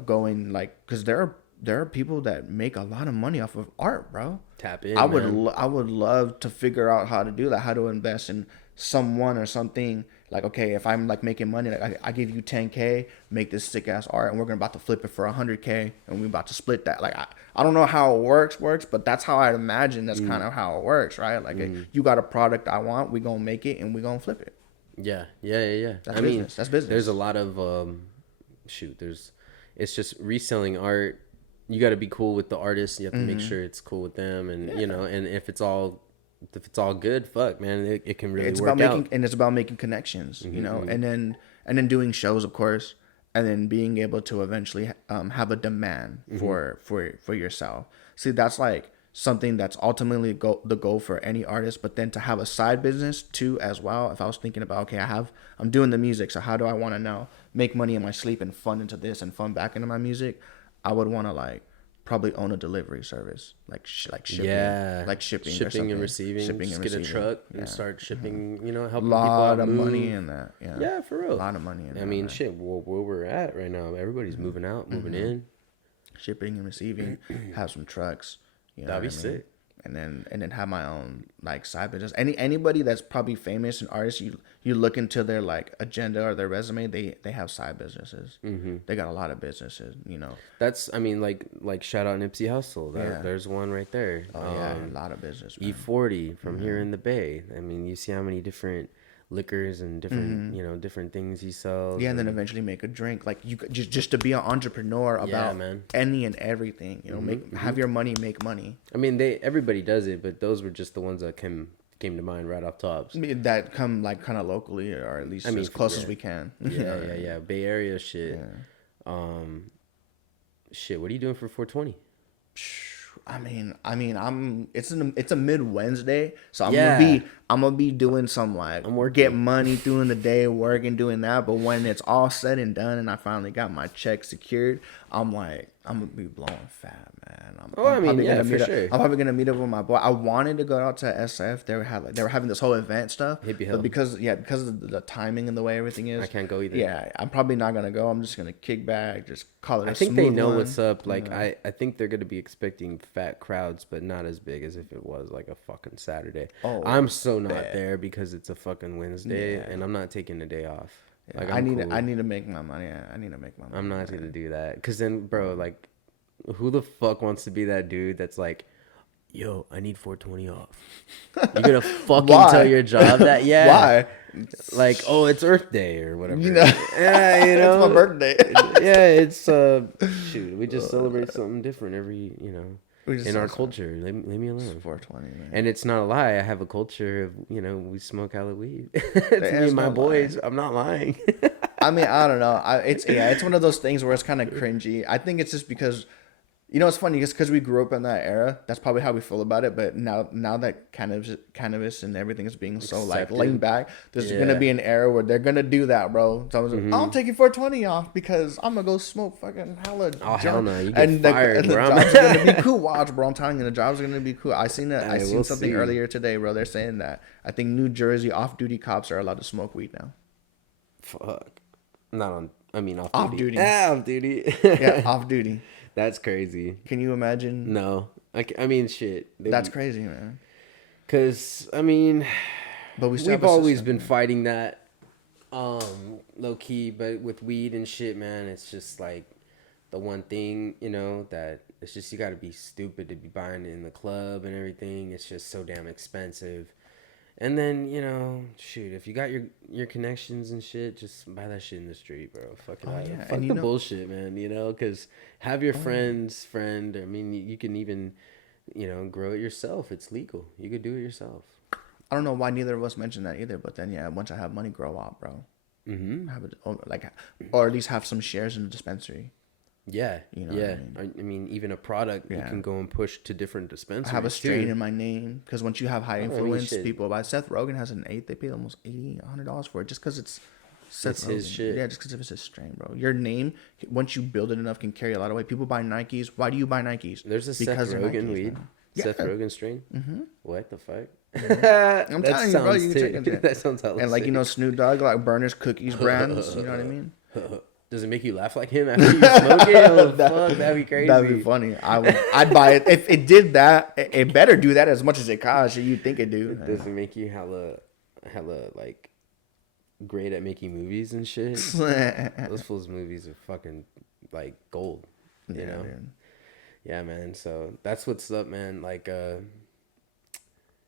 going like, because there are people that make a lot of money off of art, bro. Tap in. I would love to figure out how to do that, how to invest in someone or something. Like, okay, if I'm like making money, like I give you 10K, make this sick ass art, and we're about to flip it for 100K, and we're about to split that. Like, I don't know how it works, but that's how I imagine. That's kind of how it works, right? Like, you got a product I want, we gonna make it, and we gonna flip it. Yeah. That's business. That's business. There's a lot of it's just reselling art. You got to be cool with the artist. You have to make sure it's cool with them, and and if it's all good, fuck, man, it can really work out. And it's about making connections, and then doing shows, of course, and then being able to eventually have a demand for yourself. See, that's like something that's ultimately the goal for any artist. But then to have a side business too as well. If I was thinking about, okay, I'm doing the music, so how do I want to now make money in my sleep and fund into this and fund back into my music? I would want to like probably own a delivery service, like shipping, shipping or something. and receiving. Shipping Just and get a receiving. truck and start shipping. You know, helping people Lot out of move. money in that. Yeah. Yeah, for real. A lot of money in that. I mean, man. shit. Where we're at right now, everybody's moving out, moving in. Shipping and receiving. Have some trucks. You know That'd be what I mean? sick. And then have my own like side business. Anybody that's probably famous and artists, you look into their like agenda or their resume, they have side businesses. They got a lot of businesses, you know. That's, I mean, like shout out Nipsey Hussle. There's one right there. Oh yeah, a lot of business. Man. E40 from here in the Bay. I mean, you see how many different liquors and different you know, different things he sells. Yeah, and then eventually make a drink. Like you just to be an entrepreneur about any and everything. You know, have your money make money. I mean, everybody does it, but those were just the ones that came to mind right off tops. That come like kind of locally, or at least as close as we can. Yeah. Bay Area shit. Yeah. Shit. What are you doing for 420? I mean, it's a mid Wednesday, so I'm gonna be doing some like get money through in the day, working, doing that. But when it's all said and done, and I finally got my check secured, I'm gonna be blowing fat, man. I'm probably gonna meet up with my boy. I wanted to go out to SF. They were having this whole event stuff, but because of the timing and the way everything is, I can't go either. Yeah, I'm probably not gonna go. I'm just gonna kick back, just call it. I think they know what's up. Like I think they're gonna be expecting fat crowds, but not as big as if it was like a fucking Saturday. Oh, I'm so not there because it's a fucking Wednesday and I'm not taking a day off. Yeah, like I need to make my money. I need to make my money. I'm not gonna do that because then, bro, like, who the fuck wants to be that dude that's like, yo, I need 420 off. You're gonna fucking tell your job that? Yeah. Why? Like, oh, it's Earth Day or whatever. You know, yeah, you know, it's my birthday. Yeah, it's shoot, we just celebrate something different every, you know. In our culture, leave me alone. 420, man. And it's not a lie. I have a culture of, you know, we smoke hella weed. It's me and my boys. I'm not lying. I mean, I don't know. It's one of those things where it's kind of cringy. I think it's just because, you know, it's funny because we grew up in that era. That's probably how we feel about it. But now that cannabis and everything is being so like laid back, there's gonna be an era where they're gonna do that, bro. So I'll take you 420 off because I'm gonna go smoke fucking hella. Oh hell no, you get fired, and the bro. job's gonna be cool. Watch, bro. I'm telling you, the job's gonna be cool. I seen something earlier today, bro. They're saying that I think New Jersey off-duty cops are allowed to smoke weed now. Fuck. Not on. I mean off duty. Off duty. Yeah, off duty. That's crazy. Can you imagine? No. I mean, shit. That's crazy, man. Because, I mean, but we've always been fighting that low key, but with weed and shit, man, it's just like the one thing, you know, that it's just you got to be stupid to be buying it in the club and everything. It's just so damn expensive. And then, you know, shoot, if you got your connections and shit, just buy that shit in the street, bro. Fuck it. Fuck the bullshit, man, you know, because have your friend. I mean, you can even, you know, grow it yourself. It's legal. You could do it yourself. I don't know why neither of us mentioned that either, but then, yeah, once I have money, grow out, bro. Mm-hmm. Or at least have some shares in the dispensary. Yeah, you know I mean, even a product you can go and push to different dispensaries. I have a strain in my name because once you have high influence people, buy. Seth Rogen has an 8. They paid almost $100 for it just because it's Seth Rogen. His shit. Yeah, just because it's his strain, bro. Your name, once you build it enough, can carry a lot of weight. People buy Nikes. Why do you buy Nikes? There's a Seth Rogen weed. Yeah. Seth Rogen strain. Mm-hmm. What the fuck? Mm-hmm. I'm telling you, bro. You can check into it. That sounds hella and like sick. You know, Snoop Dogg, like Burners Cookies brands. You know what I mean? Does it make you laugh like him after you smoke it? Oh, fuck, that'd be crazy. That'd be funny. I'd buy it if it did that. It better do that as much as it costs. You think it do? Does it make you hella like great at making movies and shit? Those fools' movies are fucking like gold. You know? Dude. Yeah, man. So that's what's up, man. Like,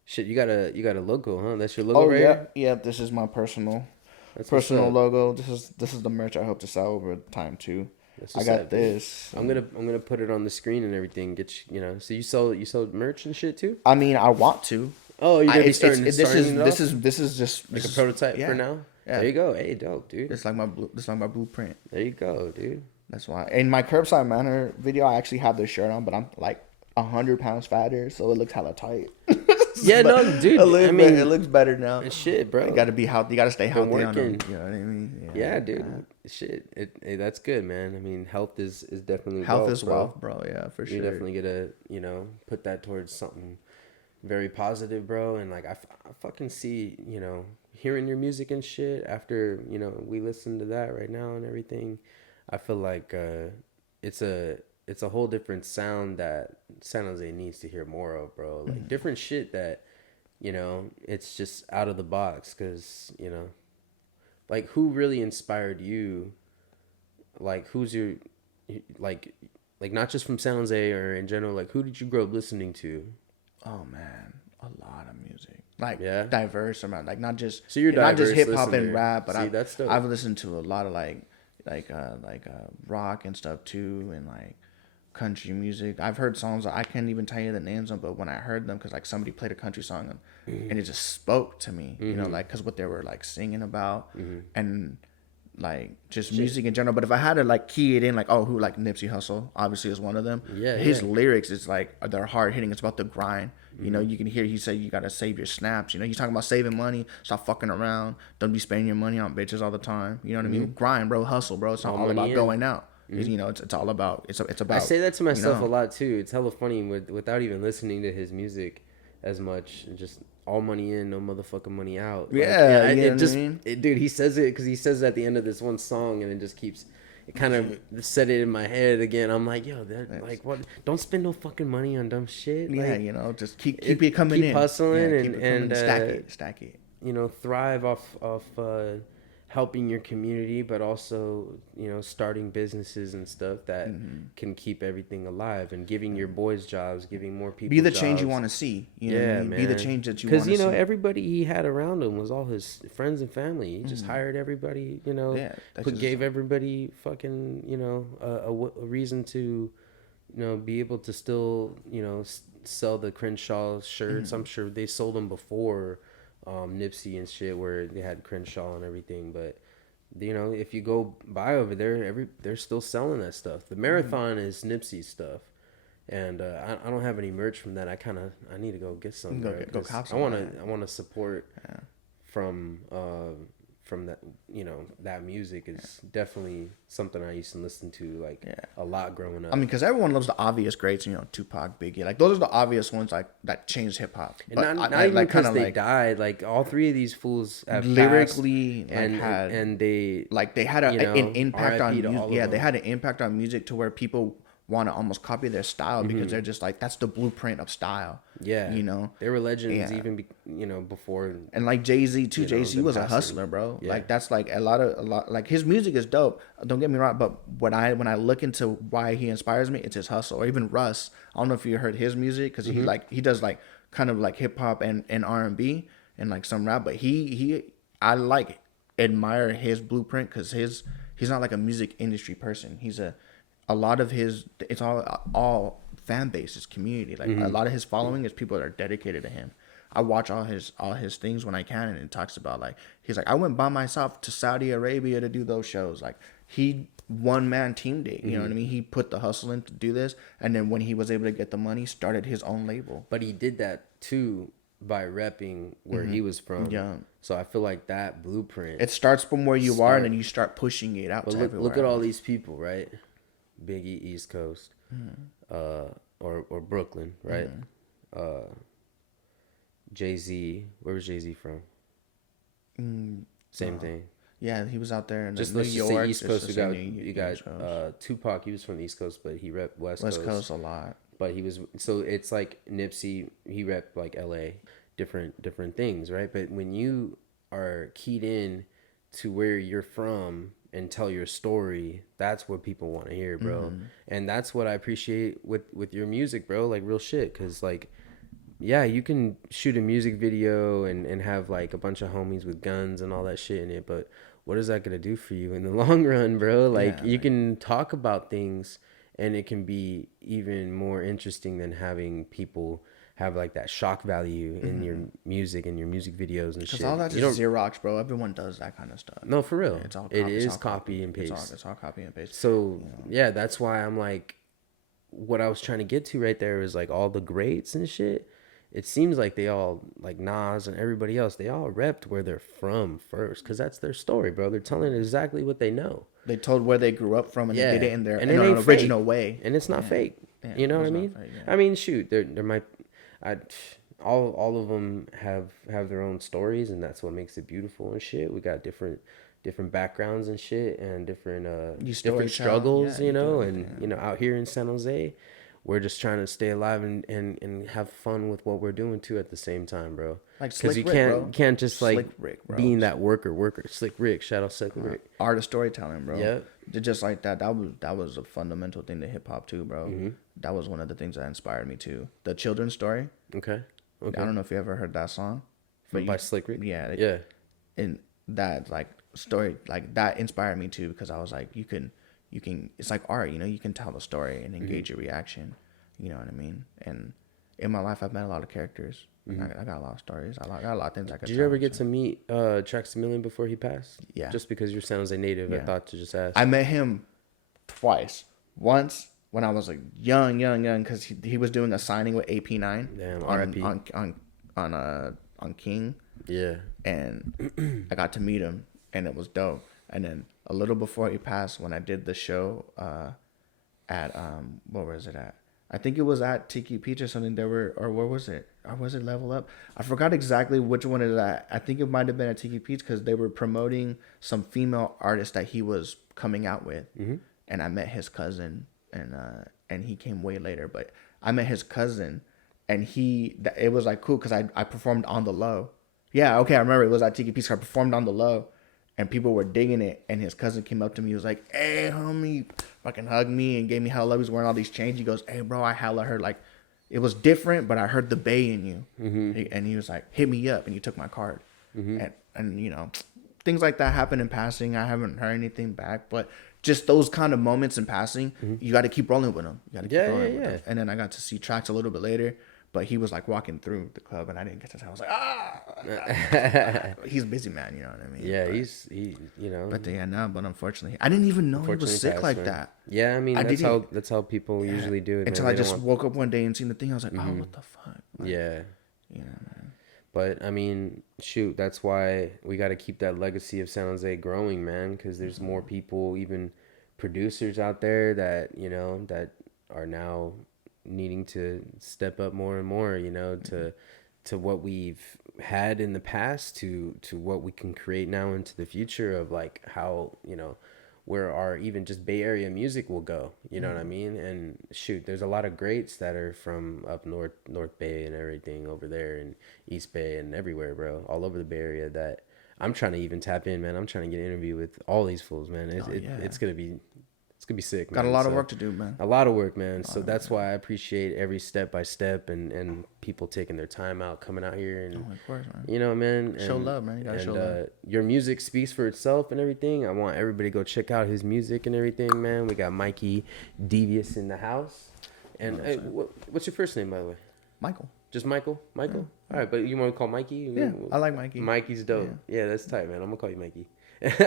shit. You got a logo, huh? That's your logo, right? Yeah, yeah. This is my personal logo. This is the merch I hope to sell over time too. I got this. I'm gonna put it on the screen and everything. You know. So you sell merch and shit too. I mean, I want to. Oh, you're gonna be starting. This is just like a prototype for now. Yeah. There you go. Hey, dope, dude. It's like my blueprint. There you go, dude. That's why. In my Curbside Manor video, I actually have this shirt on, but I'm like 100 pounds fatter, so it looks hella tight. Yeah, no, dude. I mean, it looks better now. Shit, bro. You gotta be healthy. You gotta stay healthy on them. Working. You know what I mean? Yeah, dude. Shit. That's good, man. I mean, health is definitely health wealth, is wealth, bro. Yeah, for sure. You definitely gotta, put that towards something very positive, bro. And like, I fucking see, hearing your music and shit after, we listen to that right now and everything. I feel like it's a whole different sound that San Jose needs to hear more of, bro. Like different shit that, it's just out of the box. Cause, like who really inspired you? Like who's your, like not just from San Jose or in general, like who did you grow up listening to? Oh man, a lot of music. Like diverse amount, like not just so you're not just diverse hip hop listener. and rap, but I've listened to a lot of like rock and stuff too, and like country music. I've heard songs that I can't even tell you the names of, but when I heard them, because like somebody played a country song and it just spoke to me, like because what they were like singing about and like just music in general. But if I had to like key it in, like who like Nipsey Hussle obviously is one of them. His lyrics is like they're hard hitting. It's about the grind. You can hear he said you gotta save your snaps. He's talking about saving money, stop fucking around, don't be spending your money on bitches all the time. You know what I mean? Grind, bro, hustle, bro. It's not all about going out. It's all about it's about. I say that to myself a lot too. It's hella funny without even listening to his music as much. Just all money in, no motherfucking money out. Dude, he says it because he says it at the end of this one song, and it just keeps. It kind of set it in my head again. I'm like, yo, like what? Don't spend no fucking money on dumb shit. Like, just keep it coming in. Keep hustling and stack it. Thrive off helping your community, but also starting businesses and stuff that can keep everything alive and giving your boys jobs, giving more people. Be the jobs. Change you want to see. Man. Be the change that you want to see. Because everybody he had around him was all his friends and family. He just hired everybody. Gave everybody fucking a reason to be able to still sell the Crenshaw shirts. I'm sure they sold them before. Nipsey and shit where they had Crenshaw and everything, but if you go by over there, they're still selling that stuff. The Marathon is Nipsey's stuff, and I don't have any merch from that. I need to go get some. Go cop some. I want to support from that that music is definitely something I used to listen to a lot growing up. I mean, because everyone loves the obvious greats, Tupac, Biggie, like those are the obvious ones like that changed hip hop. And not even because they died. Like all three of these fools have lyrically and they had an impact on music. Yeah, they had an impact on music to where people want to almost copy their style because they're just like that's the blueprint of style. Yeah, they were legends even before. And like Jay-Z too. Jay-Z was a hustler, bro. Yeah. Like that's like a lot like his music is dope. Don't get me wrong, but when I look into why he inspires me, it's his hustle. Or even Russ. I don't know if you heard his music because he does like kind of like hip hop and R&B and like some rap, but I like admire his blueprint because he's not like a music industry person. He's a lot of his it's all fan base, his community. Like a lot of his following is people that are dedicated to him. I watch all his things when I can, and it talks about like he's like I went by myself to Saudi Arabia to do those shows. Like he one man teamed it. You know what I mean? He put the hustle in to do this, and then when he was able to get the money, started his own label. But he did that too by repping where he was from. Yeah. So I for like that blueprint. It starts from where you are, and then you start pushing it out. Well, look at all these people, right? Biggie, East Coast, or Brooklyn, right? Jay-Z, where was Jay-Z from? Same thing. Yeah, he was out there in just New York. East Coast. You got Tupac. He was from the East Coast, but he repped West Coast a lot. But he was it's like Nipsey. He repped like L.A. different things, right? But when you are keyed in to where you're from and tell your story, that's what people want to hear, bro. And that's what I appreciate with your music, bro. Like real shit, because like. Yeah, you can shoot a music video and have like a bunch of homies with guns and all that shit in it, but what is that gonna do for you in the long run, bro? Like you can talk about things and it can be even more interesting than having people have like that shock value in your music and your music videos and shit. Because all that's just Xerox, bro. Everyone does that kind of stuff. No, for real. Yeah, it is copy and paste. It's all copy and paste. So yeah, that's why I'm like, what I was trying to get to right there is like all the greats and shit. it seems like they all, like Nas and everybody else, they all repped where they're from first, because that's their story, bro. They're telling exactly what they know. They told where they grew up from, and they did it in their and in it an ain't original fake. way. And it's not fake. Yeah, You know what I mean? fake, yeah. I mean, shoot, there might, I, all of them have their own stories, and that's what makes it beautiful and shit. We got different backgrounds and shit, and different struggles, you know, and you know, out here in San Jose, we're just trying to stay alive and have fun with what we're doing too at the same time, bro. Like because you Rick, can't just like Slick Rick, bro. being that worker. Slick Rick, shout out Slick Rick. Art of storytelling, bro. Yeah. Just like that. That was a fundamental thing to hip hop too, bro. Mm-hmm. That was one of the things that inspired me too. The children's story. Okay. I don't know if you ever heard that song, but by Slick Rick. Yeah. And that like story, like that inspired me too, because I was like, you can. It's like art, you know. You can tell the story and engage your reaction. You know what I mean? And in my life, I've met a lot of characters. Mm-hmm. I got a lot of stories. I got a lot of things I could. Did you ever get to meet Trax Million before he passed? Yeah. Just because you're San Jose native, I thought to just ask. I met him twice. Once when I was like young, because he was doing a signing with AP9. Damn, R.I.P. on King. Yeah. And I got to meet him, and it was dope. And then a little before he passed, when I did the show at what was it at? I think it was at Tiki Peach or something. Or where was it? Or was it Level Up? I forgot exactly which one it is at. I think it might have been at Tiki Peach, because they were promoting some female artist that he was coming out with. Mm-hmm. And I met his cousin, and he came way later. But I met his cousin, and it was like cool, because I performed on the low. Yeah, okay, I remember it was at Tiki Peach. I performed on the low, and people were digging it. And his cousin came up to me. He was like, "Hey, homie," fucking hugged me and gave me hella love. He was wearing all these chains. He goes, "Hey, bro, I hella heard, like, it was different, but I heard the Bay in you." Mm-hmm. And he was like, "Hit me up," and you took my card. Mm-hmm. And you know, things like that happen in passing. I haven't heard anything back, but just those kind of moments in passing, you got to keep rolling with them. You got to keep rolling with them. And then I got to see Trax a little bit later. But he was like walking through the club, and I didn't get to tell. I was like, he's a busy man, you know what I mean? Yeah, but, you know. But but unfortunately, I didn't even know he was sick like that. Yeah, I mean, that's how people usually do it. Until I just woke up one day and seen the thing, I was like, oh, what the fuck? Like, yeah, man. But I mean, shoot, that's why we got to keep that legacy of San Jose growing, man. Because there's more people, even producers out there that that are now needing to step up more and more, you know, to what we've had in the past, to what we can create now into the future of like how, you know, where our even just Bay Area music will go, you know what I mean? And shoot, there's a lot of greats that are from up North Bay and everything over there, and East Bay and everywhere, bro, all over the Bay Area, that I'm trying to even tap in, man. I'm trying to get an interview with all these fools, man. It's gonna be sick, man. Got a lot of work to do, man. A lot of work, man. So that's why I appreciate every step by step and people taking their time out, coming out here, and of course, man. You know, man. Show love, man. You gotta show love. Your music speaks for itself and everything. I want everybody to go check out his music and everything, man. We got Mikey Devious in the house. And hey, what's your first name, by the way? Michael. Just Michael? Michael? Yeah. All right, but you want to call Mikey? Yeah, I like Mikey. Mikey's dope. Yeah, that's tight, man. I'm gonna call you Mikey.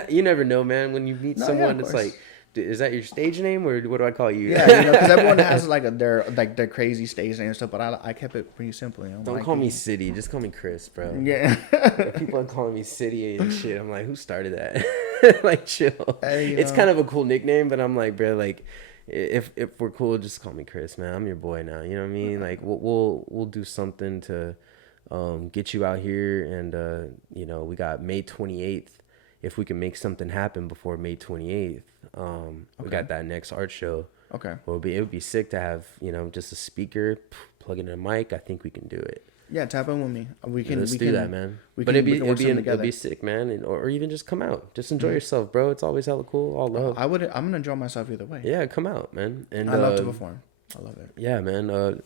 You never know, man. When you meet someone that's like, is that your stage name, or what do I call you? Yeah, you know, because everyone has like their crazy stage name and stuff, but I kept it pretty simple. You know, don't call me City, just call me Chris, bro. Yeah. People are calling me City and shit. I'm like, who started that? Like, chill. It's kind of a cool nickname, but I'm like, bro, like, if we're cool, just call me Chris, man. I'm your boy now. You know what I mean? Like, we'll do something to get you out here, and you know, we got May 28th. If we can make something happen before May 28th, we got that next art show. Okay. Well, it would be sick to have, you know, just a speaker, plug in a mic. I think we can do it. Yeah, tap in with me. Let's do that, man. But it'd be sick, man. Or even just come out. Just enjoy yourself, bro. It's always hella cool. All love. I'm gonna enjoy myself either way. Yeah, come out, man. And I love to perform. I love it. Yeah, man.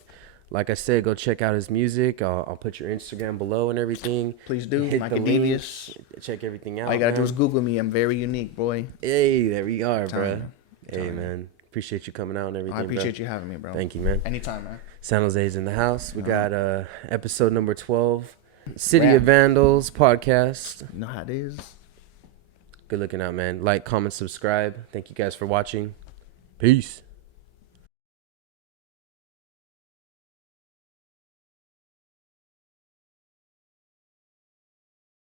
Like I said, go check out his music. I'll put your Instagram below and everything. Please do. Mikey Devious. Check everything out. All you gotta do is Google me. I'm very unique, boy. Hey, there we are, bro. Hey, man. Appreciate you coming out and everything. I appreciate you having me, bro. Thank you, man. Anytime, man. San Jose's in the house. We got episode number 12, City of Vandals Podcast. You know how it is. Good looking out, man. Like, comment, subscribe. Thank you guys for watching. Peace.